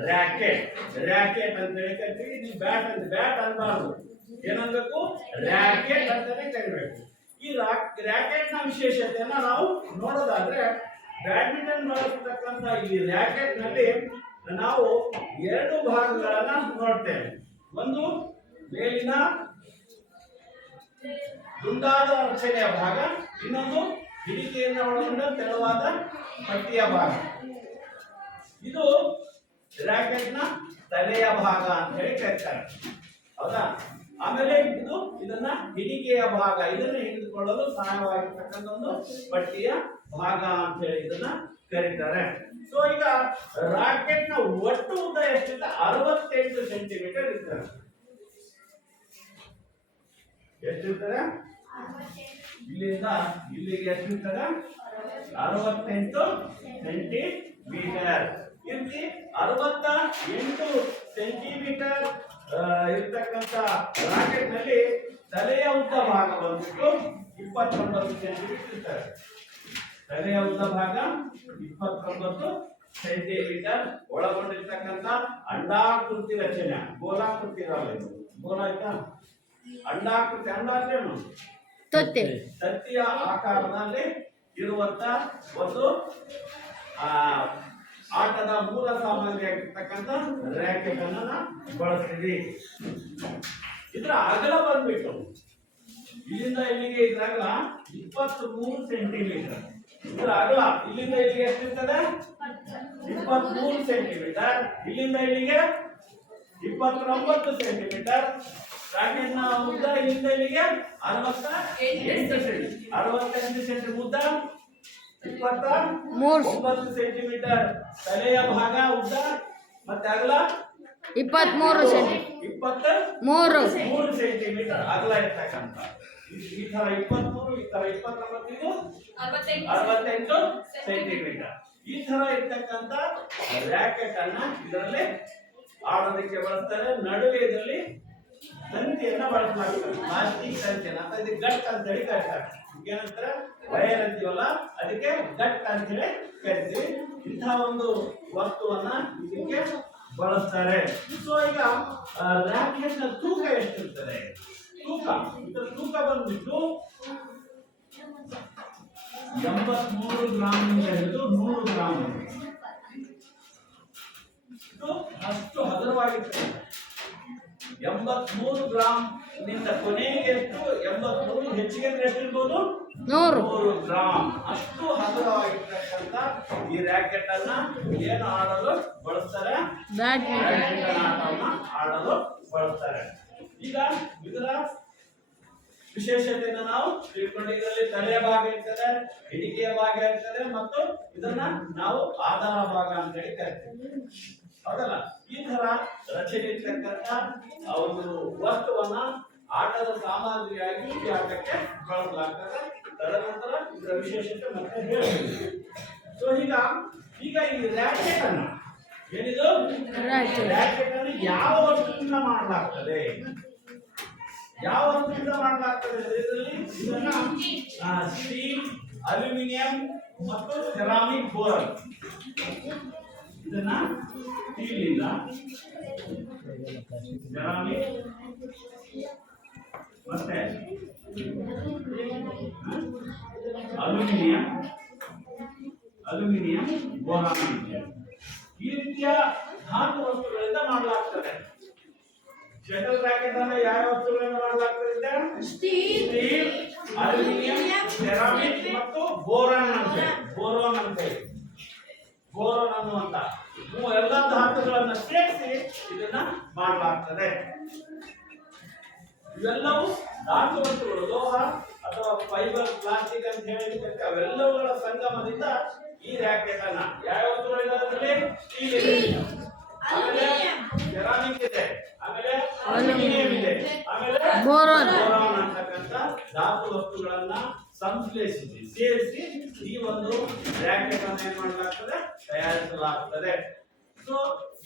ರ್ಯಾಕೆಟ್. ರ್ಯಾಕೆಟ್ ಅಂತ ಹೇಳಿ ಕರಿತೀವಿ. ನೀವು ಬ್ಯಾಟ್ ಅಂತ ಬ್ಯಾಟ್ ಅನ್ಬಾರ್ದು, ಏನನ್ಬೇಕು? ರ್ಯಾಕೆಟ್ ಅಂತಾನೆ ಕರಿಬೇಕು. ಈ ರ್ಯಾಕೆಟ್ ನ ವಿಶೇಷತೆಯನ್ನ ನಾವು ನೋಡೋದಾದ್ರೆ, ಬ್ಯಾಡ್ಮಿಂಟನ್ ಬಳಸತಕ್ಕಂತ ಈ ರ್ಯಾಕೆಟ್ ನಲ್ಲಿ ನಾವು ಎರಡು ಭಾಗಗಳನ್ನ ನೋಡ್ತೇವೆ. ಒಂದು ಮೇಲಿನ ದುಂಡಾದ ರಚನೆಯ ಭಾಗ, ಇನ್ನೊಂದು ಹಿಡಿಕೆಯಿಂದ ಒಳಗೊಂಡ ತೆಳುವಾದ ಪಟ್ಟಿಯ ಭಾಗ. ಇದು ರ್ಯಾಕೆಟ್ ನ ತಲೆಯ ಭಾಗ ಅಂತ ಹೇಳಿ ಕರೀತಾರೆ, ಹೌದಾ? ಆಮೇಲೆ ಇದನ್ನ ಹಿಡಿಕೆಯ ಭಾಗ, ಇದನ್ನ ಹಿಡಿದುಕೊಳ್ಳಲು ಸಹಾಯವಾಗಿರ್ತಕ್ಕಂಥ ಒಂದು ಪಟ್ಟಿಯ ಭಾಗ ಅಂತ ಹೇಳಿ ಇದನ್ನ ಕರೀತಾರೆ. ಸೊ ಈಗ ರಾಕೆಟ್ ನ ಒಟ್ಟು ಉದ್ದ ಎಷ್ಟಿದೆ? 68 ಸೆಂಟಿಮೀಟರ್ ಇರ್ತದೆ. ಎಷ್ಟಿರ್ತದೆ? ಇಲ್ಲಿಂದ ಇಲ್ಲಿಗೆ ಎಷ್ಟಿರ್ತದೆ? 68 ಸೆಂಟಿಮೀಟರ್. ಇಲ್ಲಿ 68 ಸೆಂಟಿಮೀಟರ್ ಇರ್ತಕ್ಕಂಥ ರಾಕೆಟ್ ನಲ್ಲಿ ತಲೆಯ ಉದ್ದ ಭಾಗ ಬಂದ್ಬಿಟ್ಟು 29 ಸೆಂಟಿಮೀಟರ್ ಇರ್ತದೆ. ತಲೆಯ ಉದ್ದ ಭಾಗ 29 ಸೆಂಟಿಮೀಟರ್ ಒಳಗೊಂಡಿರ್ತಕ್ಕಂಥ ಅಂಡಾಕೃತಿ ರಚನೆ, ಗೋಲಾಕೃತಿ ಇರಲ್ಲ ಇದು. ಗೋಲ ಆಯ್ತಾ? ಅಂಡಾಕೃತಿ, ಅಂಡಾಕೃತಿ ತತ್ತಿಯ ಆಕಾರದಲ್ಲಿ ಇರುವಂತ ಒಂದು ಆಟದ ಮೂಲ ಸಾಮಗ್ರಿ ಆಗಿರ್ತಕ್ಕಂಥ ರ್ಯಾಕೆಟ್ ಅನ್ನ ಬಳಸ್ತೀವಿ. ಇದರ ಅಗಲ ಬಂದ್ಬಿಟ್ಟು ಇಲ್ಲಿಂದ ಇಲ್ಲಿಗೆ ಇದರ ಅಗಲ 23 ಸೆಂಟಿಮೀಟರ್. ಇದರ ಅಗಲ ಇಲ್ಲಿಂದ ಇಲ್ಲಿಗೆ ಎಷ್ಟಿರ್ತದೆ? 23 ಸೆಂಟಿಮೀಟರ್. ಇಲ್ಲಿಂದ ಇಲ್ಲಿಗೆ 29 ಸೆಂಟಿಮೀಟರ್. ರಾಕೆಟ್ ನ ಉದ್ದ ಇಲ್ಲಿಂದ ಇಲ್ಲಿಗೆ 68 ಸೆಂಟಿಮೀಟರ್ ಉದ್ದ, 29 ಸೆಂಟಿಮೀಟರ್ ತಲೆಯ ಭಾಗ ಉದ್ದ, ಮತ್ತೆ ಅಗಲ 23 ಸೆಂಟಿಮೀಟರ್ ಅಗಲ ಇರ್ತಕ್ಕಂಥ ಈ ತರ 23, ಈ ತರ 29, ಇದು 68 ಸೆಂಟಿಮೀಟರ್. ಈ ತರ ಇರ್ತಕ್ಕಂಥ ರ್ಯಾಕೆಟ್ ಅನ್ನ ಇದರಲ್ಲಿ ಆಡೋದಕ್ಕೆ ಬಳಸ್ತಾರೆ. ನಡುವೆ ಇದರಲ್ಲಿ ತಂತಿಯನ್ನ ಬಳಸಲಾಗ್ತದೆ, ಪ್ಲಾಸ್ಟಿಕ್ ತಂತಿಯನ್ನ, ಅಂತ ಇದಕ್ಕೆ ಗಟ್ ಅಂತ ಹೇಳಿ ಕರೀತಾರೆ. ಏನಂತಾರೆ? ವೈರ್ ಅಂತೀವಲ್ಲ, ಅದಕ್ಕೆ ಗಟ್ ಅಂತ ಹೇಳಿ ಕರಿತೀವಿ. ಇಂತಹ ಒಂದು ವಸ್ತುವನ್ನ ಇದಕ್ಕೆ ಬಳಸ್ತಾರೆ. ಸೊ ಈಗ ರ್ಯಾಕೆಟ್ ನ ತೂಕ ಎಷ್ಟಿರ್ತದೆ? ಇದರ ತೂಕ ಬಂದ್ಬಿಟ್ಟು 83 ಗ್ರಾಮ್ನಿಂದ ಹಿಡಿದು 100 ಗ್ರಾಮ್. ಇದು ಅಷ್ಟು ಹಗುರವಾಗಿರ್ತದೆ. 83 ಗ್ರಾಮ್ ನಿಂದ ಕೊನೆಗೆ ಎಷ್ಟು? 83 ಹೆಚ್ಚಿಗೆ ಎಷ್ಟಿರ್ಬೋದು? 100 ಗ್ರಾಮ್. ಅಷ್ಟು ಹಗುರವಾಗಿರ್ತಕ್ಕಂಥ ಈ ರ್ಯಾಕೆಟ್ ಅನ್ನ ಏನು ಆಡಲು ಬಳಸ್ತಾರೆ? ಬ್ಯಾಡ್ಮಿಂಟನ್ ಆಟವನ್ನ ಆಡಲು ಬಳಸ್ತಾರೆ. ಈಗ ಇದರ ವಿಶೇಷತೆಯನ್ನು ನಾವು ತಿಳ್ಕೊಂಡು, ಇದರಲ್ಲಿ ತಲೆಯ ಭಾಗ ಇರ್ತದೆ, ಹಿಡಿಕೆಯ ಭಾಗ ಇರ್ತದೆ, ಮತ್ತು ಇದನ್ನ ನಾವು ಆಧಾರ ಭಾಗ ಅಂತ ಹೇಳಿ ಕರಿತೀವಿ, ಹೌದಲ್ಲ? ಈ ತರ ರಚನೆ ಇರ್ತಕ್ಕಂಥ ಒಂದು ವಸ್ತುವನ್ನ ಆಟದ ಸಾಮಗ್ರಿಯಾಗಿ ಈ ಆಟಕ್ಕೆ ಬಳಸಲಾಗ್ತದೆ. ತದನಂತರ ಇದರ ವಿಶೇಷತೆ ಮತ್ತೆ ಹೇಳ್ತೀವಿ. ಸೊ ಈಗ ಈ ರ್ಯಾಕೆಟ್ ಅನ್ನ ಏನಿದು? ರ್ಯಾಕೆಟ್ ಅನ್ನು ಯಾವ ವಸ್ತುವಿಂದ ಮಾಡಲಾಗ್ತದೆ? ಯಾವ ವಸ್ತುವಿಂದ ಮಾಡಲಾಗ್ತದೆ? ಇದರಲ್ಲಿ ಇದನ್ನ ಸ್ಟೀಲ್, ಅಲ್ಯೂಮಿನಿಯಂ ಮತ್ತು ಸೆರಾಮಿಕ್ ಬೋರನ್. ಇದನ್ನ ಸ್ಟೀಲ್ ಇಂದ, ಸೆರಾಮಿಕ್ ಮತ್ತೆ ಅಲ್ಯೂಮಿನಿಯಂ ಬೋರಾನ್ ಈ ರೀತಿಯ ಧಾತು ವಸ್ತುಗಳಿಂದ ಮಾಡಲಾಗ್ತದೆ. ಶಟಲ್ ರ್ಯಾಕೆಟ್ ಅನ್ನು ಯಾವ ವಸ್ತುಗಳಿಂದ ಮಾಡಲಾಗ್ತದೆ? ಸ್ಟೀಲ್, ಅಲ್ಯೂಮಿನಿಯಂ, ಸೆರಾಮಿಕ್ ಮತ್ತು ಬೋರಾನ್ ಅನ್ನುವಂತ ಎಲ್ಲ ಧಾತುಗಳನ್ನು ಸೇರಿಸಿ ಇದನ್ನ ಮಾಡಲಾಗ್ತದೆ. ಇವೆಲ್ಲವೂ ಧಾತು ವಸ್ತುಗಳು, ಲೋಹ ಅಥವಾ ಫೈಬರ್, ಪ್ಲಾಸ್ಟಿಕ್ ಅಂತ ಹೇಳಿ ಅವೆಲ್ಲವುಗಳ ಸಂಗಮದಿಂದ ಈ ರಾಕೆಟ್ ಅನ್ನ ಯಾವ ವಸ್ತುಗಳಿದಾವೆ? ಸ್ಟೀಲ್ ಇದೆ, ಆಮೇಲೆ ಸೆರಾಮಿಕ್ ಇದೆ, ಆಮೇಲೆ ಅಲ್ಯೂಮಿನಿಯಂ ಇದೆ, ಆಮೇಲೆ ಬೋರಾನ್ ಅಂತಕ್ಕಂಥ ಧಾತು ವಸ್ತುಗಳನ್ನ ಸಂಶ್ಲೇಷಿಸಿ ಸೇರಿಸಿ ಈ ಒಂದು ರಾಕೆಟ್ ಅನ್ನು ಏನ್ ಮಾಡಲಾಗ್ತದೆ? ತಯಾರಿಸಲಾಗ್ತದೆ. ಸೊ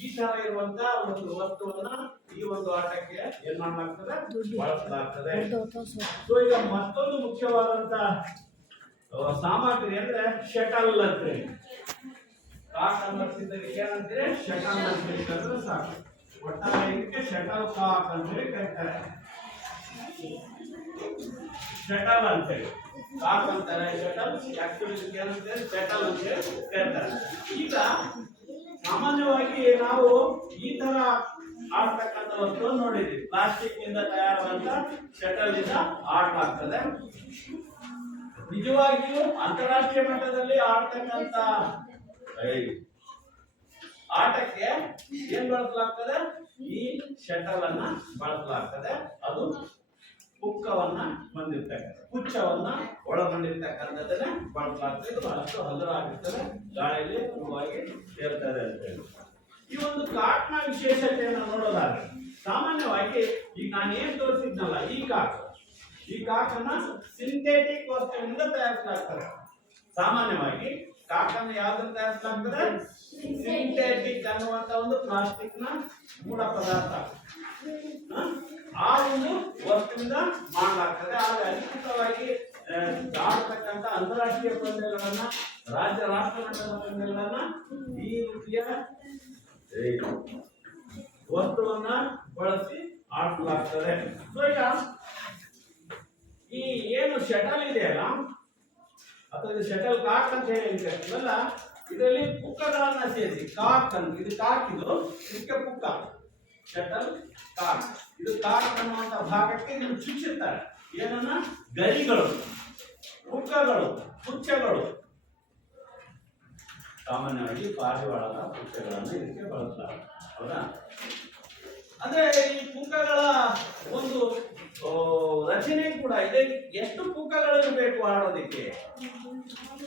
ಈ ತರ ಇರುವಂತಹ ಒಂದು ವಸ್ತುವನ್ನ ಈ ಒಂದು ಆಟಕ್ಕೆ ಏನ್ ಮಾಡಲಾಗ್ತದೆ? ಬಳಸಲಾಗ್ತದೆ. ಸೊ ಈಗ ಮತ್ತೊಂದು ಮುಖ್ಯವಾದಂತ ಸಾಮಗ್ರಿ ಅಂದ್ರೆ ಶಟಲ್ ಅಂತ ಹೇಳಿ. ಕಾಕ್ ಅನ್ನೋದಕ್ಕೆ ಏನಂತಾರೆ? ಶಟಲ್ ಅಂತ ಹೇಳಿದ್ರೆ ಸಾಕು. ಒಟ್ಟಾರೆ ಇದಕ್ಕೆ ಶಟಲ್ ಕಾಕ್ ಅಂತ ಹೇಳಿ ಕರೀತಾರೆ. ಶಟಲ್ ಅಂತ ಹೇಳಿ ಕಾಕ್ ಅಂತಾರೆ, ಶಟಲ್ ಆಕ್ಚುಲಿ ಏನಂತಾರೆ? ಶಟಲ್ ಅಂತ ಹೇಳಿ ಕರೀತಾರೆ. ಈಗ ಸಾಮಾನ್ಯವಾಗಿ ನಾವು ಈ ತರ ಆಡ್ತಕ್ಕಂಥ ವಸ್ತು ನೋಡಿದ್ವಿ. ಪ್ಲಾಸ್ಟಿಕ್ ನಿಂದ ತಯಾರಾದಂತ ಶಟಲ್ ಇಂದ ಆಡ್ಲಾಗ್ತದೆ. ನಿಜವಾಗಿಯೂ ಅಂತಾರಾಷ್ಟ್ರೀಯ ಮಟ್ಟದಲ್ಲಿ ಆಡ್ತಕ್ಕಂಥ ಆಟಕ್ಕೆ ಏನ್ ಬಳಸಲಾಗ್ತದೆ? ಈ ಶಟಲ್ ಅನ್ನ ಬಳಸಲಾಗ್ತದೆ. ಅದು ಪುಕ್ಕವನ್ನ ಹೊಂದಿರ್ತಕ್ಕಂಥ ಕುಚ್ಚವನ್ನ ಒಳಗೊಂಡಿರ್ತಕ್ಕಂಥದ್ದನ್ನೇ ಬಳಸಲಾಗ್ತದೆ. ಇದು ಬಹಳಷ್ಟು ಹಗುರವಾಗಿರ್ತದೆ, ಗಾಳಿಯಲ್ಲಿ ಸುಲಭವಾಗಿ ಸೇರ್ತದೆ ಅಂತ ಹೇಳಿ. ಈ ಒಂದು ಕಾಕ್ನ ವಿಶೇಷತೆಯನ್ನು ನೋಡೋದಾದ್ರೆ ಸಾಮಾನ್ಯವಾಗಿ ಈಗ ನಾನು ಏನ್ ತೋರಿಸಿದ್ನಲ್ಲ, ಈ ಕಾಕನ್ನ ಸಿಂಥೆಟಿಕ್ ವಸ್ತುವಿನಿಂದ ತಯಾರಿಸಲಾಗ್ತದೆ. ಸಾಮಾನ್ಯವಾಗಿ ಕಾಕನ್ನು ಯಾವ್ದನ್ನು ತಯಾರಿಸಲಾಗ್ತದೆ? ಸಿಂಥೆಟಿಕ್ ಅನ್ನುವಂತ ಒಂದು ಪ್ಲಾಸ್ಟಿಕ್ ನ ಮೂಲ ಪದಾರ್ಥ ಆ ಒಂದು ವಸ್ತುವಿನಿಂದ ಮಾಡಲಾಗ್ತದೆ. ಆದರೆ ಅಧಿಕೃತವಾಗಿ ಆಡತಕ್ಕಂಥ ಅಂತಾರಾಷ್ಟ್ರೀಯ ಪಂದ್ಯಗಳನ್ನ, ರಾಜ್ಯ ರಾಷ್ಟ್ರ ಮಟ್ಟದ ಪಂದ್ಯಗಳನ್ನ ಈ ರೀತಿಯ ವಸ್ತುವನ್ನ ಬಳಸಿ ಆಡಲಾಗ್ತದೆ. ಸೊ ಈಗ ಈ ಏನು ಶಟಲ್ ಇದೆಯಲ್ಲ, ಅಥವಾ ಇದು ಶಟಲ್ ಕಾಕ್ ಅಂತ ಹೇಳಿಲ್ಲ, ಇದರಲ್ಲಿ ಪುಕ್ಕಗಳನ್ನ ಸೇರಿಸಿ ಕಾಕ್ ಅಂತ, ಇದು ಕಾಕ್, ಇದಕ್ಕೆ ಪುಕ್ಕ, ಶಟಲ್ ಕಾಕ್. ಇದು ಕಾಕ್ ಅನ್ನುವಂತ ಭಾಗಕ್ಕೆ ಇದನ್ನು ಚುಚ್ಚಿರ್ತಾರೆ. ಏನನ್ನ? ಗರಿಗಳು, ಪುಕ್ಕಗಳು, ಪುಚ್ಚಗಳು. ಸಾಮಾನ್ಯವಾಗಿ ಪಾರಿವಾಳದ ಪುಚ್ಚಗಳನ್ನು ಇದಕ್ಕೆ ಬಳಸಲಾಗುತ್ತೆ. ಹೌದಾ? ಅಂದ್ರೆ ಈ ಪುಕ್ಕಗಳ ಒಂದು ರಚನೆ ಕೂಡ ಇದೆ. ಎಷ್ಟು ಪುಕ್ಕಗಳಿರಬೇಕು ಆಡೋದಕ್ಕೆ?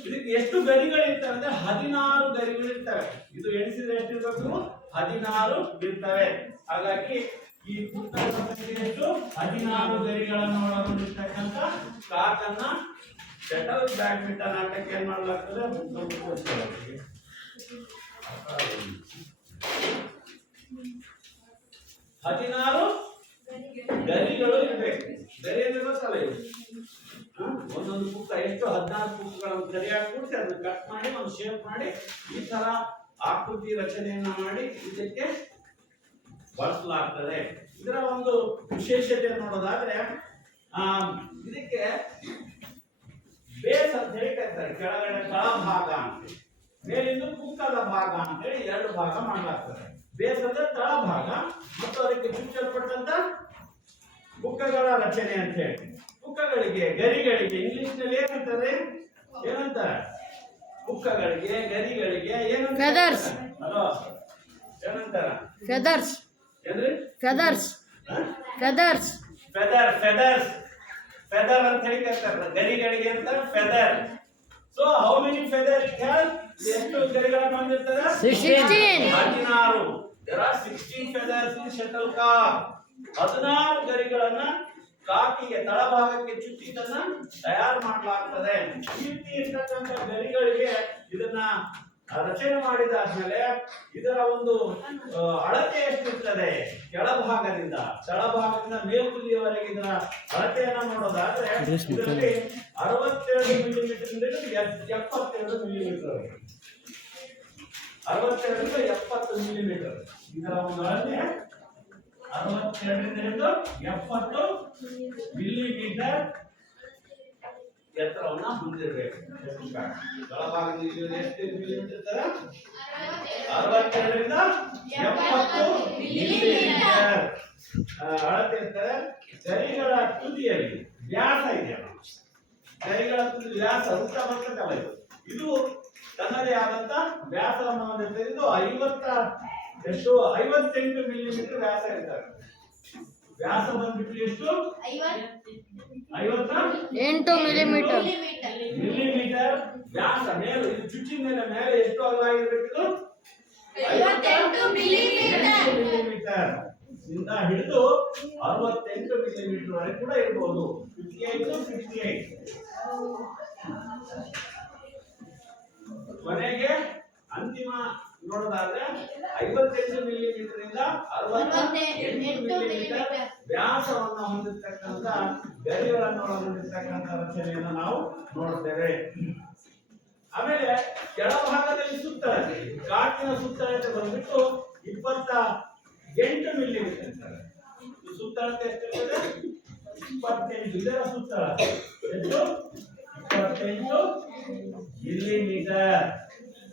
ಇದಕ್ಕೆ ಎಷ್ಟು ಗರಿಗಳಿರ್ತವೆ ಅಂದ್ರೆ 16 ಗರಿಗಳಿರ್ತವೆ. ಇದು ಎಣಿಸಿದ್ರೆ ಎಷ್ಟಿರ್ಬೇಕು? 16 ಇರ್ತವೆ. ಹಾಗಾಗಿ ಈ ಪುಕ್ಕಗಳ ಸಂಖ್ಯೆ ಎಷ್ಟು? 16 ಗರಿಗಳನ್ನು ಒಳಗೊಂಡಿರ್ತಕ್ಕಂಥ ಕಾಕನ್ನ ಶಟಲ್ ಬ್ಯಾಡ್ಮಿಂಟನ್ ಆಟಕ್ಕೆ ಏನ್ ಮಾಡಲಾಗ್ತದೆ? 16 ಗರಿಗಳು ಇರಬೇಕು. ಗರಿ ಅಂದ್ರೆ ಗೊತ್ತಲ್ಲ, ಇದು ಒಂದೊಂದು ಪುಕ್ಕ ಎಷ್ಟು? 14 ಪುಕ್ಕಗಳನ್ನು ಗರಿಯಾಗಿ ಕೂಡಿಸಿ ಅದನ್ನ ಕಟ್ ಮಾಡಿ ಒಂದು ಶೇಪ್ ಮಾಡಿ ಈ ತರ ಆಕೃತಿ ರಚನೆಯನ್ನ ಮಾಡಿ ಇದಕ್ಕೆ ಬಳಸಲಾಗ್ತದೆ. ಇದರ ಒಂದು ವಿಶೇಷತೆ ನೋಡೋದಾದ್ರೆ ಇದಕ್ಕೆ ಬೇಸ್ ಅಂತ ಹೇಳಿ ಕರೀತಾರೆ. ಕೆಳಗಡೆ ತಳಭಾಗ ಅಂತೇಳಿ, ಮೇಲಿಂದ ಪುಕ್ಕದ ಭಾಗ ಅಂತೇಳಿ 2 ಭಾಗ ಮಾಡಲಾಗ್ತದೆ. ಬೇಸ್ ಅಂದ್ರೆ ತಳಭಾಗ ಮತ್ತು ಅದಕ್ಕೆ ಚುಚ್ಚಲ್ಪಟ್ಟಂತ ಪುಕ್ಕಗಳ ರಚನೆ ಅಂತ ಹೇಳಿ. ಪುಕ್ಕಗಳಿಗೆ, ಗರಿಗಳಿಗೆ ಇಂಗ್ಲಿಷ್ ನಲ್ಲಿ ಏನಂತಾರೆ? ಪುಕ್ಕಗಳಿಗೆ, ಗರಿಗಳಿಗೆ ಏನಂತಾರೆ? ಹಲೋ, ಏನಂತಾರ? ಫೆದರ್ಸ್. ಏನ್ರಿ? ಫೆದರ್ಸ್. ಫೆದರ್ಸ್. ಫೆದರ್ ಅಂತ ಹೇಳಿ ಕರೀತಾರೆ. ಗರಿಗಳಿಗೆ ಅಂತ feather. So how many feather it has? ಎಷ್ಟು ಗರಿಗಳನ್ನು ಹೊಂದಿರ್ತದೆ? 16. 16. There are 16 feathers in shuttlecock. 16 ಗರಿಗಳನ್ನ ಕಾಕಿಗೆ ತಳಭಾಗಕ್ಕೆ ಚುಚ್ಚಿದನ್ನ ತಯಾರು ಮಾಡಲಾಗ್ತದೆ. ಈ ರೀತಿ ಇರ್ತಕ್ಕಂಥ ಗರಿಗಳಿಗೆ ಇದನ್ನ ರಚನೆ ಮಾಡಿದಾದ್ಮೇಲೆ ಇದರ ಒಂದು ಅಳತೆ ಎಷ್ಟಿರ್ತದೆ? ಕೆಳಭಾಗದಿಂದ ತಳಭಾಗದಿಂದ ಮೇಲ್ತುದಿಯವರೆಗೆ ಇದರ ಅಳತೆಯನ್ನ ನೋಡೋದಾದ್ರೆ ಇದರಲ್ಲಿ 62 ಮಿಲಿಮೀಟರ್ ಇಂದ 72 ಮಿಲಿಮೀಟರ್, 62 ರಿಂದ 70 ಮಿಲಿಮೀಟರ್ ಇದರ ಒಂದು ಅಳತೆ. 62 ರಿಂದ 70 ಮಿಲಿಮೀಟರ್ ಎತ್ತರವನ್ನ ಹೊಂದಿರಬೇಕು. ತಳಭಾಗದಿಂದ ಎಷ್ಟು ಮಿಲಿಮೀಟರ್ ಇರ್ತದೆ? 62 ರಿಂದ 70 ಮಿಲಿಮೀಟರ್ ಅಳತೆ ಇರ್ತದೆ. ಗರಿಗಳ ತುದಿಯಲ್ಲಿ ವ್ಯಾಸ ಇದೆಯಲ್ಲ, ಗರಿಗಳ ತುದಿ ವ್ಯಾಸ ಉದ್ದ ಬರ್ತದಲ್ಲ, ಇದು ತನ್ನದೇ ಆದಂತ ವ್ಯಾಸವನ್ನು ಹೊಂದಿರ್ತದೆ. ಇದು 58 ಮಿಲಿಮೀಟರ್ ವ್ಯಾಸ ಇರ್ತದೆ. ವ್ಯಾಸ ಬಂದ್ಬಿಟ್ಟು ಎಷ್ಟು? 8 ಮಿಲಿಮೀಟರ್. ಮಿಲಿಮೀಟರ್ ವ್ಯಾಸ. ಮೇಲೆ ಇದು ಚುಚ್ಚಿನ ಮೇಲೆ ಎಷ್ಟು ಅಗಲ ಆಗಿರ್ಬೇಕು? 58 ಮಿಲಿಮೀಟರ್ ಇಂದ ಹಿಡಿದು 68 ಮಿಲಿಮೀಟರ್ ವರೆಗೆ ಕೂಡ ಇರಬಹುದು. 58 ಕೊನೆಗೆ ಅಂತಿಮ ನೋಡೋದಾದ್ರೆ 58 ಮಿಲಿಮೀಟರ್ ಇಂದ 68 ಮಿಲಿಮೀಟರ್ ವ್ಯಾಸವನ್ನು ಹೊಂದಿರತಕ್ಕಂತ ಗರಿಗಳನ್ನು ಒಳಗೊಂಡಿರ್ತಕ್ಕಂಥ ರಚನೆಯನ್ನು ನಾವು ನೋಡ್ತೇವೆ. ಆಮೇಲೆ ಕೆಳಭಾಗದಲ್ಲಿ ಸುತ್ತಳತೆ, ಕಾಟಿನ ಸುತ್ತಳತೆ ಬಂದ್ಬಿಟ್ಟು 28 ಮಿಲಿಮೀಟರ್. ಸುತ್ತಳತೆ ಎಷ್ಟಿರ್ತದೆ? 28. ಇದರ ಸುತ್ತಳತೆ ಎಷ್ಟು? 28 ಮಿಲಿಮೀಟರ್.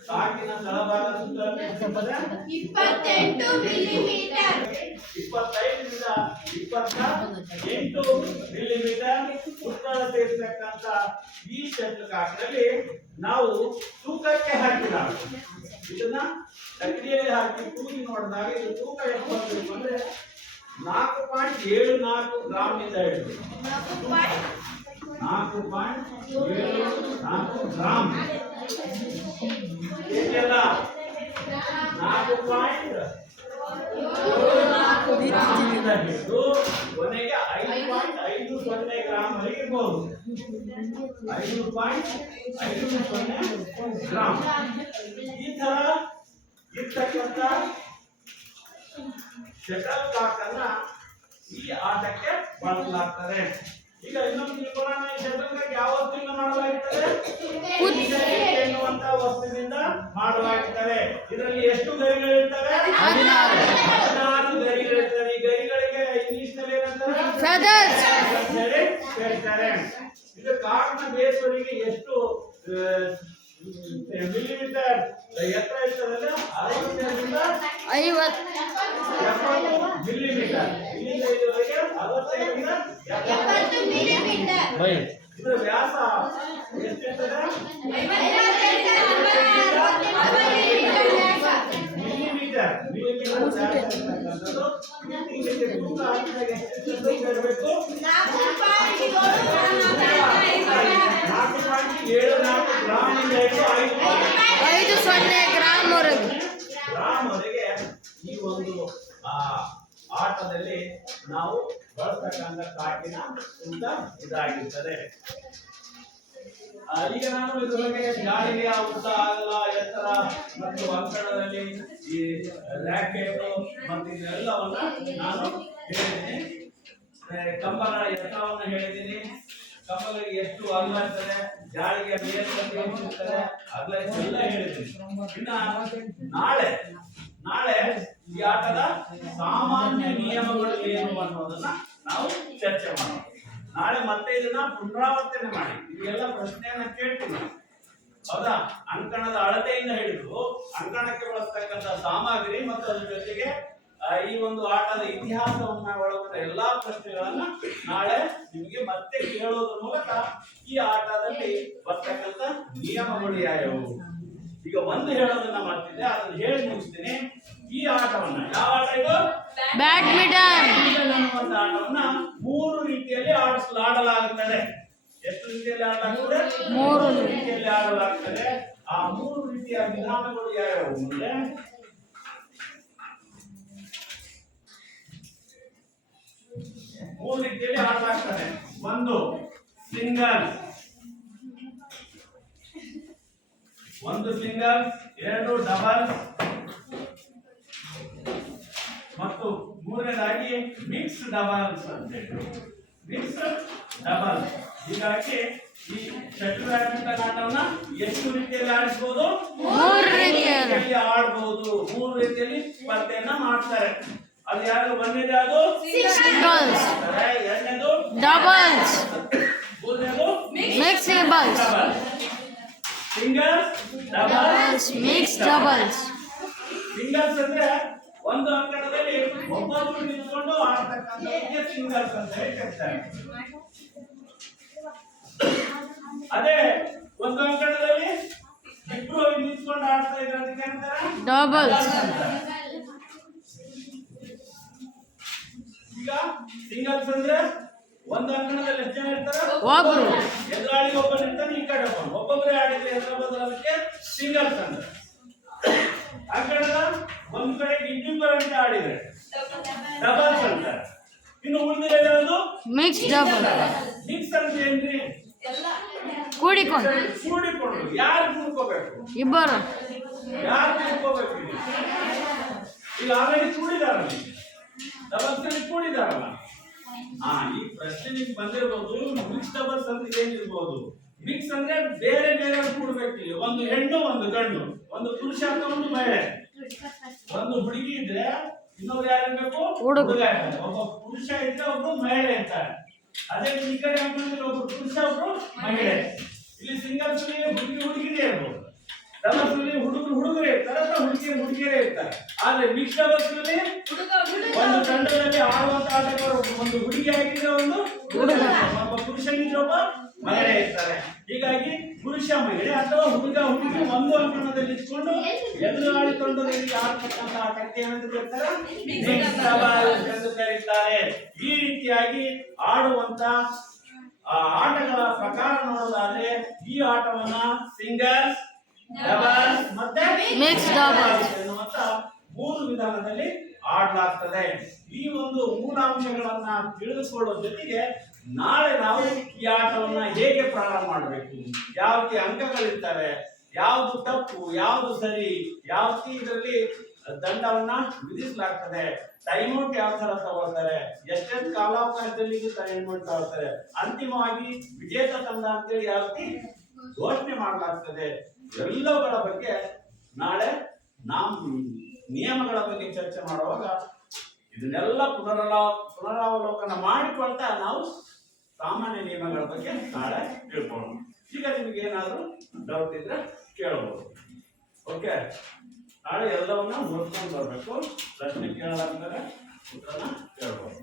ಕಾಟಿನ ತಳಭಾಗದ ಸುತ್ತಳತೆ ಎಷ್ಟಿರ್ತದೆ? 28 ಮಿಲಿಮೀಟರ್. 25ರಿಂದ 28 ಮಿಲಿಮೀಟರ್ ಸುತ್ತಳತೆ ಇರ್ತಕ್ಕಂಥ ಈ ಶಟಲ್ಕಾಕ್ನಲ್ಲಿ ನಾವು ತೂಕಕ್ಕೆ ಹಾಕಿದಾಗ ಇದನ್ನ ತಕ್ಕಡಿಯಲ್ಲಿ ಹಾಕಿ ತೂಗಿ ನೋಡಿದಾಗ ಇದು ತೂಕ ಎಷ್ಟು ಬರಬೇಕು ಅಂದ್ರೆ 4.74 ಗ್ರಾಮ್ ಇಂದ ಹಿಡಿದು 4.74 ಗ್ರಾಮ್ ಏನೆಲ್ಲ 4.74 ಗ್ರಾಮ್ ಇಂದ ಹಿಡಿದು ಕೊನೆಗೆ 5.50 ಗ್ರಾಮ್ ವರೆಗೆ ಇರಬಹುದು. 5.50 ಗ್ರಾಮ್ ಈ ತರ ಇರ್ತಕ್ಕಂಥ ಶಟಲ್ ಕಾಕ್ ಅನ್ನ ಈ ಆಟಕ್ಕೆ ಬಳಸಲಾಗ್ತದೆ. ಈಗ ಇನ್ನೊಂದು ತಿಳ್ಕೊಳ್ಳೋಣ, ಈ ಶಟಲ್ ಕಾಕ್ ಯಾವ ವಸ್ತುವಿಂದ ಮಾಡಲಾಗುತ್ತದೆ? ಎನ್ನುವಂತ ವಸ್ತುವಿನಿಂದ ಮಾಡಲಾಗುತ್ತದೆ. ಇದರಲ್ಲಿ ಎಷ್ಟು ಗರಿಗಳಿರ್ತವೆ? 16 ಗರಿಗಳಿರ್ತವೆ. ಈ ಗರಿಗಳಿಗೆ ಇಂಗ್ಲಿಷ್ ನಲ್ಲಿ ಏನಂತಾರೆ? Feathers. ಹೇಳ್ತಾರೆ. ಇದು ಕಾಕ್ನ ಬೇಸ್ವರೆಗೆ ಎಷ್ಟು ಮಿಲಿಮೀಟರ್ ಎತ್ತರ ಇರ್ತದೆ? 60ರಿಂದ 50 ಮಿಲಿಮೀಟರ್. ಇಲ್ಲಿಂದ ಇಲ್ಲಿವರೆಗೆ 65ರಿಂದ 70 ಮಿಲಿಮೀಟರ್. ಇದರ ವ್ಯಾಸ ಎಷ್ಟಿರ್ತದೆ? ಮಿಲಿಮೀಟರ್. ಮಿಲಿಮೀಟರ್ ವ್ಯಾಸ ಇರ್ತಕ್ಕಂಥದ್ದು. ಇದಕ್ಕೆ ತೂಕ ಹಾಕಿದಾಗ ಎಷ್ಟು ತೂಕ ಇರಬೇಕು? 4.74 ಗ್ರಾಮ್ ಇಂದ ಹಿಡಿದು 5.0 ಗ್ರಾಮ್ ವರೆಗೆ. ಗ್ರಾಮ್ ವರೆಗೆ ಈ ಒಂದು ಆಟದಲ್ಲಿ ನಾವು ಬಳಸತಕ್ಕಂಥ ಕಾಟಿನ ತೂಕ ಇದಾಗಿರ್ತದೆ. ಈಗ ನಾನು ಇದ್ರ ಬಗ್ಗೆ ಗಾಳಿಯ ಉದ್ದ, ಅಗಲ, ಎತ್ತರ ಮತ್ತು ಅಂಕಣದಲ್ಲಿ ಈ ರ್ಯಾಕೆಟ್ ಮತ್ತು ಇದೆಲ್ಲವನ್ನ ನಾನು ಹೇಳಿದ್ದೀನಿ. ಕಂಬಗಳ ಎತ್ತರವನ್ನು ಹೇಳಿದ್ದೀನಿ. ಕಂಬಗಳಿಗೆ ಎಷ್ಟು ಅಗಲ ಇರ್ತದೆ, ಗಾಳಿಗೆ ಮೇಲ್ಪಟ್ಟು ಇರ್ತದೆ, ಅಗಲ ಎಲ್ಲ ಹೇಳಿದ್ದೀನಿ. ಇನ್ನ ನಾಳೆ ಈ ಆಟದ ಸಾಮಾನ್ಯ ನಿಯಮಗಳು ಏನು ಅನ್ನೋದನ್ನ ನಾವು ಚರ್ಚೆ ಮಾಡೋಣ. ನಾಳೆ ಮತ್ತೆ ಇದನ್ನ ಪುನರಾವರ್ತನೆ ಮಾಡಿ ಇದೆಲ್ಲ ಪ್ರಶ್ನೆಯನ್ನ ಕೇಳ್ತೀನಿ. ಹೌದಾ? ಅಂಕಣದ ಅಳತೆಯಿಂದ ಹಿಡಿದು ಅಂಕಣಕ್ಕೆ ಬಳಸ್ತಕ್ಕಂಥ ಸಾಮಗ್ರಿ ಮತ್ತು ಅದ್ರ ಜೊತೆಗೆ ಈ ಒಂದು ಆಟದ ಇತಿಹಾಸವನ್ನ ಒಳಗೊಂಡ ಎಲ್ಲಾ ಪ್ರಶ್ನೆಗಳನ್ನ ನಾಳೆ ನಿಮಗೆ ಮತ್ತೆ ಕೇಳೋದ್ರ ಮೂಲಕ ಈ ಆಟದಲ್ಲಿ ಬರ್ತಕ್ಕಂಥ ನಿಯಮಗಳು ಯಾವ್ಯಾವು. ಈಗ ಒಂದು ಹೇಳೋದನ್ನ ಮಾಡ್ತಿದ್ದೆ, ಅದನ್ನ ಹೇಳಿ ಮುಗಿಸ್ತೀನಿ. ಈ ಆಟವನ್ನ, ಯಾವ ಆಟ ಇದು? ಬ್ಯಾಡ್ಮಿಂಟನ್. ಅನ್ನುವಂತ ಆಟವನ್ನ 3 ರೀತಿಯಲ್ಲಿ ಆಡಲಾಗುತ್ತದೆ. ಎಷ್ಟು ರೀತಿಯಲ್ಲಿ ಆಡಲಾಗುತ್ತದೆ? 3 ರೀತಿಯಲ್ಲಿ ಆಡಲಾಗುತ್ತದೆ. ಆ 3 ರೀತಿಯ ವಿಧಾನಗಳು ಯಾವ್ಯಾವು ಅಂದ್ರೆ, ಮೂರು ರೀತಿಯಲ್ಲಿ ಆಡಲಾಗ್ತದೆ. ಒಂದು ಸಿಂಗಲ್, ಎರಡು ಡಬಲ್ ಮತ್ತು ಮೂರನೇದಾಗಿ ಮಿಕ್ಸ್ ಡಬಲ್ಸ್ ಅಂತ ಹೇಳಿ. Mix double. ಹೀಗಾಗಿ ಈ ಶಟಲ್ ಬ್ಯಾಡ್ಮಿಂಟನ್ ಆಟವನ್ನ ಎಷ್ಟು ರೀತಿಯಲ್ಲಿ ಆಡಿಸಬಹುದು? 3 ರೀತಿಯಲ್ಲಿ ಆಡಬಹುದು. 3 ರೀತಿಯಲ್ಲಿ ಸ್ಪರ್ಧೆಯನ್ನ ಮಾಡ್ತಾರೆ. ಅದು ಯಾರು? ಒಂದನೇದು ಯಾವುದು? ಸಿಂಗಲ್ಸ್. ಎರಡನೇದು ಡಬಲ್ಸ್. ಮೂರನೇದು mix doubles. Singles, doubles, mix doubles. Singles ಅಂದ್ರೆ ಒಂದು ಅಂಕಣದಲ್ಲಿ ಒಬ್ಬೊಬ್ಬರು ನಿಂತ್ಕೊಂಡು ಆಡ್ತಕ್ಕಂಥದ್ದಕ್ಕೆ ಸಿಂಗಲ್ಸ್ ಅಂತ ಹೇಳಿ ಕರೀತಾರೆ. ಅದೇ ಒಂದು ಅಂಕಣದಲ್ಲಿ ಇಬ್ರು ನಿಂತ್ಕೊಂಡು ಆಡ್ತಾ ಇರೋದಕ್ಕೆ ಅಂತಾರೆ ಡಬಲ್ಸ್. ಈಗ ಸಿಂಗಲ್ಸ್ ಅಂದ್ರೆ ಒಂದು ಅಂಕಣದಲ್ಲಿ ಎಷ್ಟು ಜನ ಇರ್ತಾರೆ? ಒಬ್ರು. ಎದುರಾಳಿಗೆ ಒಬ್ಬನು ಇರ್ತಾನೆ, ಈ ಕಡೆ ಒಬ್ಬೊಬ್ಬರೇ ಆಡಿದ್ರೆ ಎದುರು ಬದಲಕ್ಕೆ ಸಿಂಗಲ್ಸ್ ಅಂತ. ಅಂಕಣದ ಒಂದು ಕಡೆ ಇಬ್ಬಿಬ್ಬರಂತೆ ಆಡಿದ್ರೆ ಡಬಲ್ಸ್ ಅಂತ. ಇನ್ನು ಉಳಿದಿರೋದು ಮಿಕ್ಸ್ ಡಬಲ್. ಮಿಕ್ಸ್ ಅಂತ ಏನ್ರಿ? ಕೂಡಿಕೊಂಡು. ಕೂಡಿಕೊಂಡು. ಯಾರು ಕೂಡ್ಕೋಬೇಕು? ಇಬ್ಬರು. ಯಾರು ಕೂಡ್ಕೋಬೇಕು? ಈಗ ಆಲ್ರೆಡಿ ಕೂಡಿದಾರಲ್ಲ, ಡಬಲ್ಸ್ ಕೂಡಿದಾರಲ್ಲ. ಈ ಪ್ರಶ್ನೆ ನಿಮ್ಗೆ ಬಂದಿರಬಹುದು. ಮಿಕ್ಸ್ ಡಬಲ್ಸ್ ಅಂತ ಏನಿರ್ಬೋದು? ಮಿಕ್ಸ್ ಅಂದ್ರೆ ಬೇರೆ ಬೇರೆ ಕೂಡ್ಬೇಕು. ಒಂದು ಹೆಣ್ಣು ಒಂದು ಗಂಡು, ಒಂದು ಪುರುಷ ಅಂತ ಒಂದು ಮಹಿಳೆ. ಒಂದು ಹುಡುಗಿ ಇದ್ರೆ ಇನ್ನೊಬ್ರು ಯಾರಿರ್ಬೇಕು? ಹುಡುಗ ಇರ್ತಾರೆ. ಒಬ್ಬ ಪುರುಷ ಇದ್ರೆ ಒಬ್ರು ಮಹಿಳೆ ಇರ್ತಾರೆ. ಅದೇ ಈ ಕಡೆ ಅಂಕಣದಲ್ಲಿ ಒಬ್ರು ಪುರುಷ ಒಬ್ರು ಮಹಿಳೆ. ಇಲ್ಲಿ ಸಿಂಗಲ್ಸ್ ಹುಡುಗಿನೇ ಇರ್ಬೋದು, ಡಬಲ್ಸ್ ಹುಡುಗರೇ ಇರ್ತಾರೆ ಅಥವಾ ಹುಡುಗಿಯರೇ ಇರ್ತಾರೆ. ಆದ್ರೆ ಮಿಕ್ಸ್ ಡಬಲ್ಸ್ ನಲ್ಲಿ ಒಂದು ತಂಡದಲ್ಲಿ ಆಡುವಂತ ಆಟಗಾರರು ಒಂದು ಹುಡುಗಿ ಆಗಿದ್ರೆ ಒಂದು ಹುಡುಗ, ಒಬ್ಬ ಪುರುಷನಿದ್ರೆ ಒಬ್ಬ ಮಹಿಳೆ ಇರ್ತಾರೆ. ಹೀಗಾಗಿ ಪುರುಷ ಮಹಿಳೆ ಅಥವಾ ಹುಡುಗ ಹುಡುಗಿ ಒಂದು ಅಂಕಣದಲ್ಲಿ ಇಟ್ಕೊಂಡು ಎದುರಾಳಿ ತಂಡದಲ್ಲಿ ಆಡ್ತಕ್ಕಂಥ ಆಟಕ್ಕೆ ಏನಂತ ಕರೀತಾರೆ? ಮಿಕ್ಸ್ ಡಬಲ್ಸ್ ಎಂದು ಕರೀತಾರೆ. ಈ ರೀತಿಯಾಗಿ ಆಡುವಂತ ಆಟಗಳ ಪ್ರಕಾರ ನೋಡೋದಾದ್ರೆ ಈ ಆಟವನ್ನ ಸಿಂಗಲ್ಸ್, ಡಬಲ್ಸ್ ಮತ್ತೆ ಮಿಕ್ಸ್ ಡಬಲ್ಸ್ ಎನ್ನುವಂತ 3 ವಿಧಾನದಲ್ಲಿ ಆಡಲಾಗ್ತದೆ. ಈ ಒಂದು ಮೂಲಾಂಶಗಳನ್ನ ತಿಳಿದುಕೊಳ್ಳೋ ಜೊತೆಗೆ ನಾಳೆ ನಾವು ಈ ಆಟವನ್ನ ಹೇಗೆ ಪ್ರಾರಂಭ ಮಾಡಬೇಕು, ಯಾವ ಅಂಕಗಳಿರ್ತವೆ, ಯಾವುದು ತಪ್ಪು, ಯಾವುದು ಸರಿ, ಯಾವ ಇದರಲ್ಲಿ ದಂಡವನ್ನ ವಿಧಿಸಲಾಗ್ತದೆ, ಟೈಮ್ ಔಟ್ ಯಾವ ತರ ತಗೊಳ್ತಾರೆ, ಎಷ್ಟೆಷ್ಟು ಕಾಲಾವಕಾಶದಲ್ಲಿ ಟೈಮ್ ಔಟ್ ತಗೊಳ್ತಾರೆ, ಅಂತಿಮವಾಗಿ ವಿಜೇತ ತಂಡ ಅಂತೇಳಿ ಯಾವ ರೀತಿ ಘೋಷಣೆ ಮಾಡಲಾಗ್ತದೆ, ಎಲ್ಲವುಗಳ ಬಗ್ಗೆ ನಾಳೆ ನಾವು ನಿಯಮಗಳ ಬಗ್ಗೆ ಚರ್ಚೆ ಮಾಡುವಾಗ ಇದನ್ನೆಲ್ಲ ಪುನರಾವಲೋಕನ ಮಾಡಿಕೊಳ್ತಾ ನಾವು ಸಾಮಾನ್ಯ ನಿಯಮಗಳ ಬಗ್ಗೆ ನಾಳೆ ತಿಳ್ಕೊಳ್ಳೋಣ. ಈಗ ನಿಮಗೆ ಏನಾದರೂ ಡೌಟ್ ಇದ್ರೆ ಕೇಳಬಹುದು. ಓಕೆ, ನಾಳೆ ಎಲ್ಲವನ್ನ ನೋಡ್ಕೊಂಡು ಬರಬೇಕು. ಪ್ರಶ್ನೆ ಕೇಳಲಾಗ್ತಾರೆ, ಉತ್ತರನ ಕೇಳಬಹುದು.